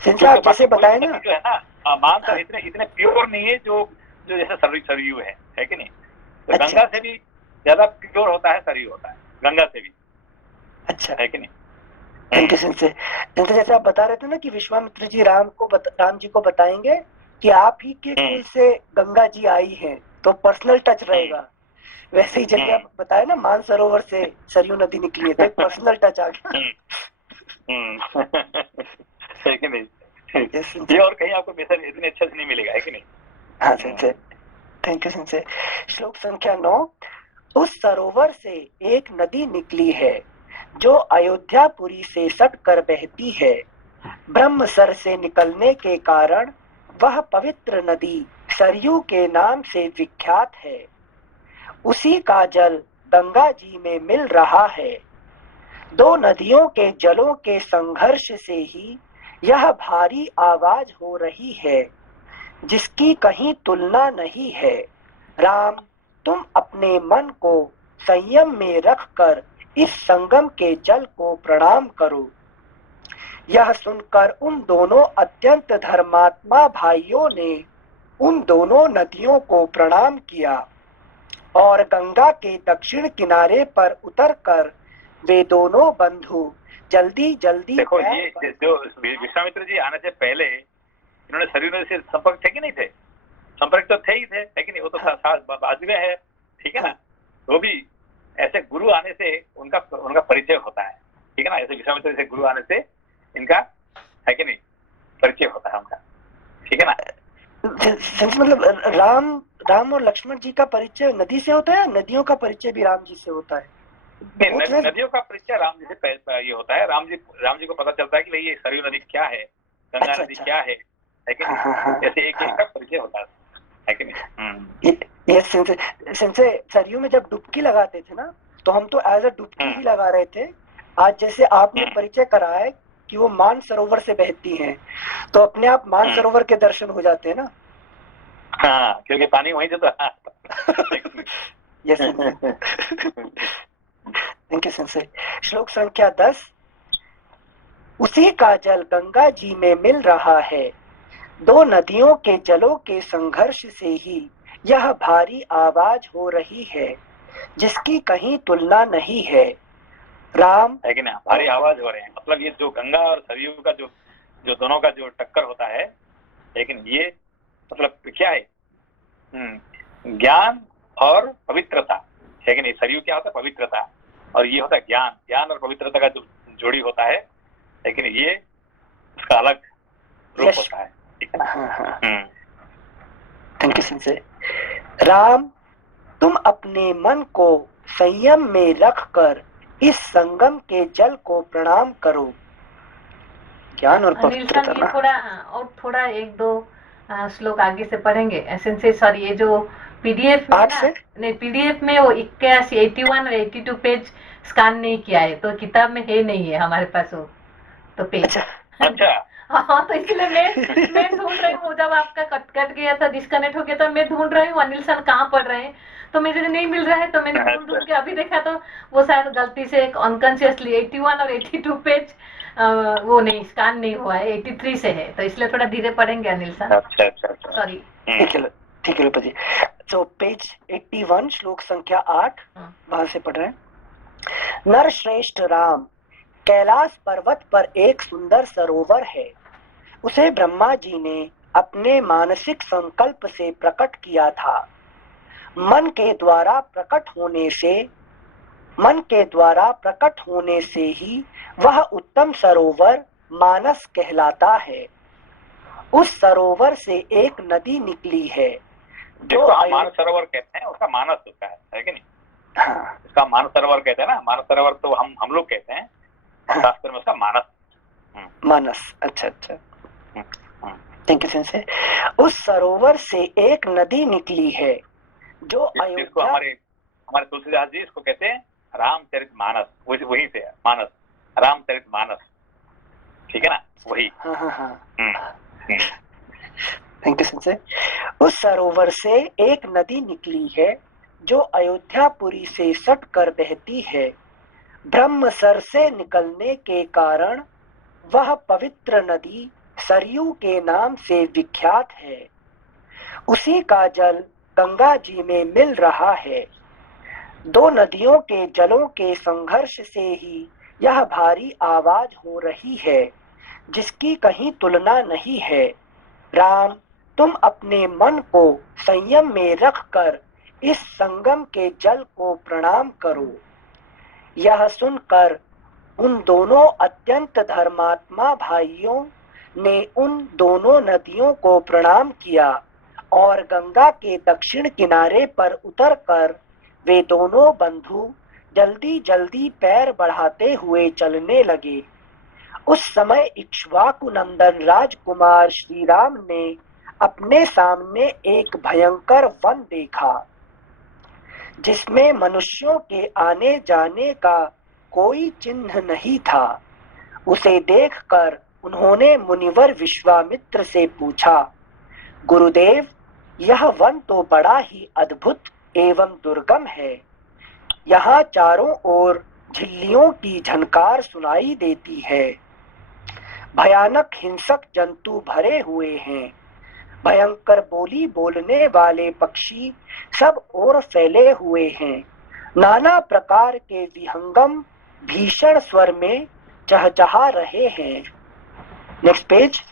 सेंसे आप क्योंकि जैसे बाकी कोई बताए नदी ना, जो है ना मानसर इतने इतने प्योर नहीं है जो जो जैसे सरयू है कि नहीं? तो अच्छा, गंगा से भी ज्यादा प्योर होता है सरयू होता है, गंगा से भी, अच्छा, है कि नहीं? Thank you sense. सेंसे जैसे आप बता रहे थे ना कि विश्वामित्र जी राम जी को बताएंगे कि आप ही के कुल से गंगा जी आई हैं, तो पर्सनल टच रहेगा। वैसे ही जैसे आप बताए ना मानसरोवर से सरयू नदी निकली है, तो एक पर्सनल टच आ गया। है कि नहीं? Yes, sensei. ये और कहीं आपको मैसेज इतने अच्छे से नहीं मिलेगा, है कि नहीं? हाँ सेंसे, थैंक यू सेंसे। श्लोक संख्या 9। उस सरोवर से एक नदी निकली है जो अयोध्यापुरी से सटकर बहती है। ब्रह्मसर से निकलने के कारण वह पवित्र नदी सरयू के नाम से विख्यात है। उसी का जल गंगा जी में मिल रहा है। दो नदियों के जलों के संघर्ष से ही यह भारी आवाज हो रही है, जिसकी कहीं तुलना नहीं है। राम, तुम अपने मन को संयम में रखकर इस संगम के जल को प्रणाम करो। यह सुनकर उन दोनों अत्यंत धर्मात्मा भाइयों ने उन दोनों नदियों को प्रणाम किया और गंगा के दक्षिण किनारे पर उतरकर वे दोनों बंधु जल्दी जल्दी देखो, ये जो विश्वामित्र जी आने से पहले इन्होंने सरयू नदी से संपर्क थे कि नहीं थे? संपर्क तो थे ही थे, है कि नहीं? वो तो बाजू में है, ठीक है ना? वो भी ऐसे गुरु आने से उनका परिचय होता है, ठीक है ना? ऐसे विश्वामित्र से गुरु आने से इनका, है कि नहीं, परिचय होता है उनका, ठीक है ना? मतलब राम और लक्ष्मण जी का परिचय नदी से होता है, नदियों का परिचय भी राम जी से होता है? नदियों का परिचय राम जी से ये होता है। राम जी को पता चलता है कि भाई ये सरयू नदी क्या है, गंगा नदी क्या है कि नहीं? ऐसे एक का परिचय होता है कि नहीं? ये सेंसे सरयू में जब डुबकी लगाते थे ना, तो हम तो एज अ डुबकी ही लगा रहे थे। आज जैसे आपने परिचय कराया कि वो मान सरोवर से बहती हैं, तो अपने आप मान सरोवर के दर्शन हो जाते हैं ना। हाँ, क्योंकि पानी वहीं से तो yes sensei, thank you sensei. श्लोक संख्या 10। उसी का जल गंगा जी में मिल रहा है। दो नदियों के जलों के संघर्ष से ही यह भारी आवाज हो रही है, जिसकी कहीं तुलना नहीं है। राम, है कि नहीं? भारी आवाज हो रहे हैं, मतलब ये जो गंगा और सरयू का जो दोनों का जो टक्कर होता है, लेकिन ये मतलब क्या है? ज्ञान और पवित्रता, है कि नहीं? सरयू क्या होता है? पवित्रता, और ये होता है ज्ञान और पवित्रता का जो जोड़ी होता है, लेकिन ये उसका अलग रूप होता है, ठीक है ना? Thank you sensei. राम, तुम अपने मन को संयम में रखकर इस संगम के जल को प्रणाम करो। ज्ञान और पवित्रता ये थोड़ा एक दो श्लोक आगे से पढ़ेंगे। सेंसे सॉरी, ये जो पीडीएफ में ना, नहीं पीडीएफ में वो 81, 81 और 82 पेज स्कैन नहीं किया है, तो किताब में है नहीं है हमारे पास वो तो पेज। अच्छा। हाँ, तो इसलिए मैं ढूंढ रही हूँ। जब आपका कट गया था, डिस्कनेक्ट हो गया, तो मैं ढूंढ रही हूँ अनिल सर कहाँ पढ़ रहे हैं, तो मुझे नहीं मिल रहा है। तो मैंने ढूंढ के अभी देखा, तो वो शायद गलती से अनकॉन्शियसली 81 और 82 पेज वो नहीं स्कैन नहीं हुआ है, 83 से है, तो इसलिए थोड़ा धीरे पढ़ेंगे अनिल सर। अच्छा, सॉरी। ठीक है रूपा जी। तो पेज 81 श्लोक संख्या 8 वहां से पढ़ रहे हैं। नर श्रेष्ठ राम, कैलाश पर्वत पर एक सुंदर सरोवर है। उसे ब्रह्मा जी ने अपने मानसिक संकल्प से प्रकट किया था। मन के द्वारा प्रकट होने से ही वह उत्तम सरोवर मानस कहलाता है। उस सरोवर से एक नदी निकली है जो मानस सरोवर कहते हैं, उसका मानस होता है कि नहीं? हाँ, उसका मानस सरोवर कहते हैं ना। मानस सरोवर तो हम लोग कहते हैं, शास्त्र में उसका मानस। अच्छा। Thank you sensei. उस सरोवर से एक नदी निकली है जो जिसको हमारे तुलसीदास जी इसको कहते हैं रामचरितमानस। वही से मानस, रामचरितमानस, ठीक है ना? वही। हाँ। Thank you sensei. उस सरोवर से एक नदी निकली है जो अयोध्यापुरी से सटकर बहती है। ब्रह्मसर से निकलने के कारण वह पवित्र नदी सरयू के नाम से विख्यात है। उसी का जल गंगा जी में मिल रहा है। दो नदियों के जलों के संघर्ष से ही यह भारी आवाज हो रही है, जिसकी कहीं तुलना नहीं है। राम, तुम अपने मन को संयम में रखकर इस संगम के जल को प्रणाम करो। यह सुनकर उन दोनों अत्यंत धर्मात्मा भाइयों ने उन दोनों नदियों को प्रणाम किया और गंगा के दक्षिण किनारे पर उतरकर वे दोनों बंधु जल्दी जल्दी पैर बढ़ाते हुए चलने लगे। उस समय इक्ष्वाकु नंदन राजकुमार श्री राम ने अपने सामने एक भयंकर वन देखा, जिसमें मनुष्यों के आने जाने का कोई चिन्ह नहीं था। उसे देखकर उन्होंने मुनिवर विश्वामित्र से पूछा, गुरुदेव, यह वन तो बड़ा ही अद्भुत एवं दुर्गम है। यहाँ चारों ओर झिल्लियों की झनकार सुनाई देती है। भयानक हिंसक जंतु भरे हुए हैं। भयंकर बोली बोलने वाले पक्षी सब ओर फैले हुए हैं। नाना प्रकार के विहंगम भीषण स्वर में चहचहा रहे हैं। Next page.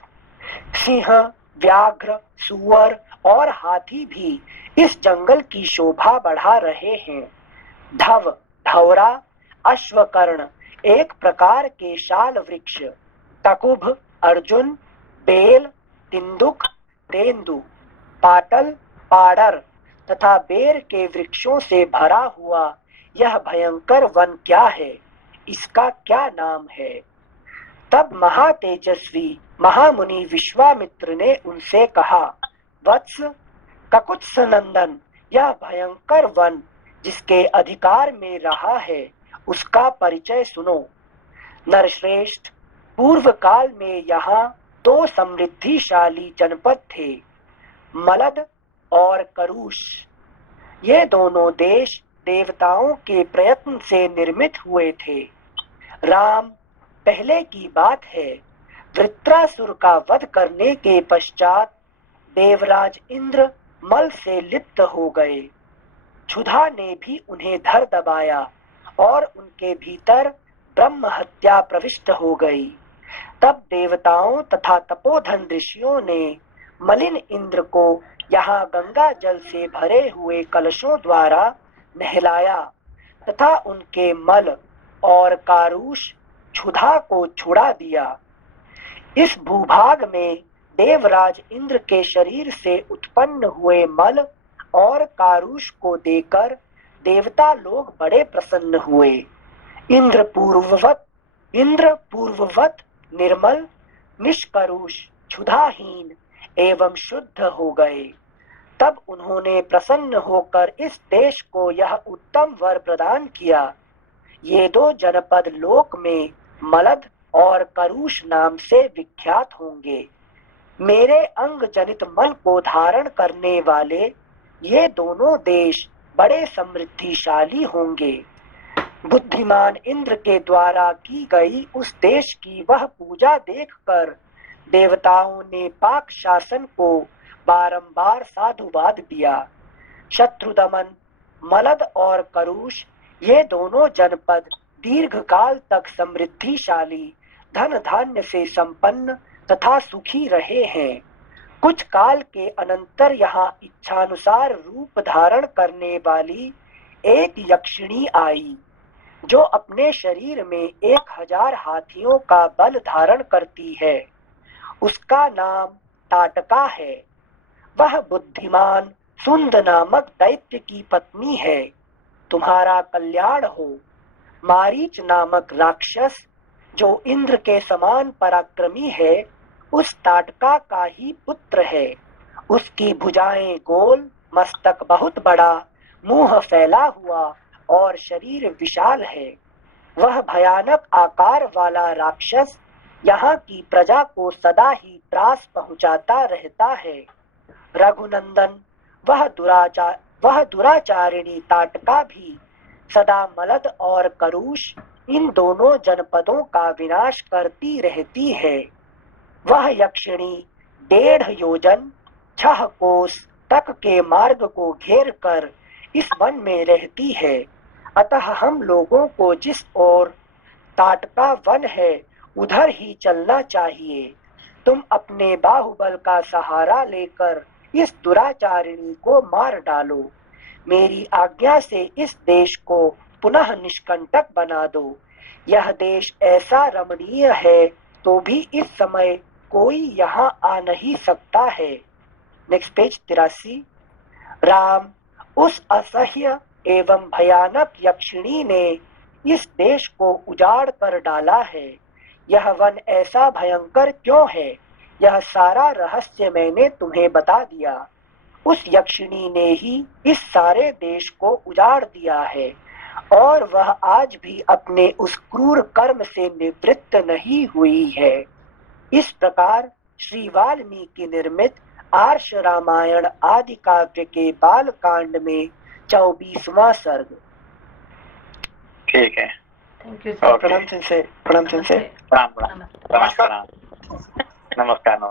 सिंह, व्याघ्र, सुअर और हाथी भी इस जंगल की शोभा बढ़ा रहे हैं। धव, धौरा, अश्वकर्ण एक प्रकार के शाल वृक्ष, तकुभ, अर्जुन, बेल, तिंदुक, तेंदु, पाटल, पाडर तथा बेर के वृक्षों से भरा हुआ यह भयंकर वन क्या है? इसका क्या नाम है? तब महातेजस्वी महामुनि विश्वामित्र ने उनसे कहा, वत्स, ककुत्स नंदन, यह भयंकर वन जिसके अधिकार में रहा है उसका परिचय सुनो। नरश्रेष्ठ, पूर्व काल में यहाँ दो समृद्धिशाली जनपद थे, मलद और करुष। ये दोनों देश देवताओं के प्रयत्न से निर्मित हुए थे। राम, पहले की बात है, वृत्रासुर का वध करने के पश्चात देवराज इंद्र मल से लिप्त हो गए। क्षुधा ने भी उन्हें धर दबाया और उनके भीतर ब्रह्म हत्या प्रविष्ट हो गई। तब देवताओं तथा तपोधन ऋषियों ने मलिन इंद्र को यहाँ गंगा जल से भरे हुए कलशों द्वारा नहलाया तथा उनके मल और कारुष क्षुधा को छुड़ा दिया। इस भूभाग में देवराज इंद्र के शरीर से उत्पन्न हुए मल और कारुष को देकर देवता लोग बड़े प्रसन्न हुए। इंद्र पूर्ववत निर्मल, निष्करुष, क्षुधाहीन एवं शुद्ध हो गए। तब उन्होंने प्रसन्न होकर इस देश को यह उत्तम वर प्रदान किया। ये दो जनपद लोक में मलद और करुष नाम से विख्यात होंगे। मेरे अंग जनित मल को धारण करने वाले ये दोनों देश बड़े समृद्धिशाली होंगे। बुद्धिमान इंद्र के द्वारा की गई उस देश की वह पूजा देखकर देवताओं ने पाक शासन को बारंबार साधुवाद दिया। शत्रुदमन, मलद और करुष ये दोनों जनपद दीर्घ काल तक समृद्धिशाली, धन धान्य से संपन्न तथा सुखी रहे हैं। कुछ काल के अनंतर यहाँ इच्छानुसार रूप धारण करने वाली एक यक्षिणी आई, जो अपने शरीर में 1000 हाथियों का बल धारण करती है। उसका नाम ताटका है। वह बुद्धिमान सुंद नामक दैत्य की पत्नी है। तुम्हारा कल्याण हो। मारीच नामक राक्षस, जो इंद्र के समान पराक्रमी है, उस ताटका का ही पुत्र है। उसकी भुजाएं गोल, मस्तक बहुत बड़ा, मुंह फैला हुआ और शरीर विशाल है। वह भयानक आकार वाला राक्षस यहाँ की प्रजा को सदा ही त्रास पहुंचाता रहता है। रघुनंदन, वह वह दुराचारिणी ताटका भी सदा मलद और करुष इन दोनों जनपदों का विनाश करती रहती है। वह यक्षिणी 1.5 योजन 6 कोस तक के मार्ग को घेर कर इस वन में रहती है। अतः हम लोगों को जिस ओर ताटका वन है उधर ही चलना चाहिए। तुम अपने बाहुबल का सहारा लेकर इस दुराचारिणी को मार डालो। मेरी आज्ञा से इस देश को पुनः निष्कंटक बना दो। यह देश ऐसा रमणीय है तो भी इस समय कोई यहाँ आ नहीं सकता है। Next page 83। राम, उस असह्य एवं भयानक यक्षिणी ने इस देश को उजाड़ कर डाला है। यह वन ऐसा भयंकर क्यों है, यह सारा रहस्य मैंने तुम्हें बता दिया। उस यक्षिणी ने ही इस सारे देश को उजाड़ दिया है और वह आज भी अपने उस क्रूर कर्म से निवृत्त नहीं हुई है। इस प्रकार श्री वाल्मीकि निर्मित आर्ष रामायण आदि काव्य के बाल कांड में 24वां सर्ग। ठीक है, थैंक यू Okay. प्रणाम सिंह से। राम राम, नमस्कार।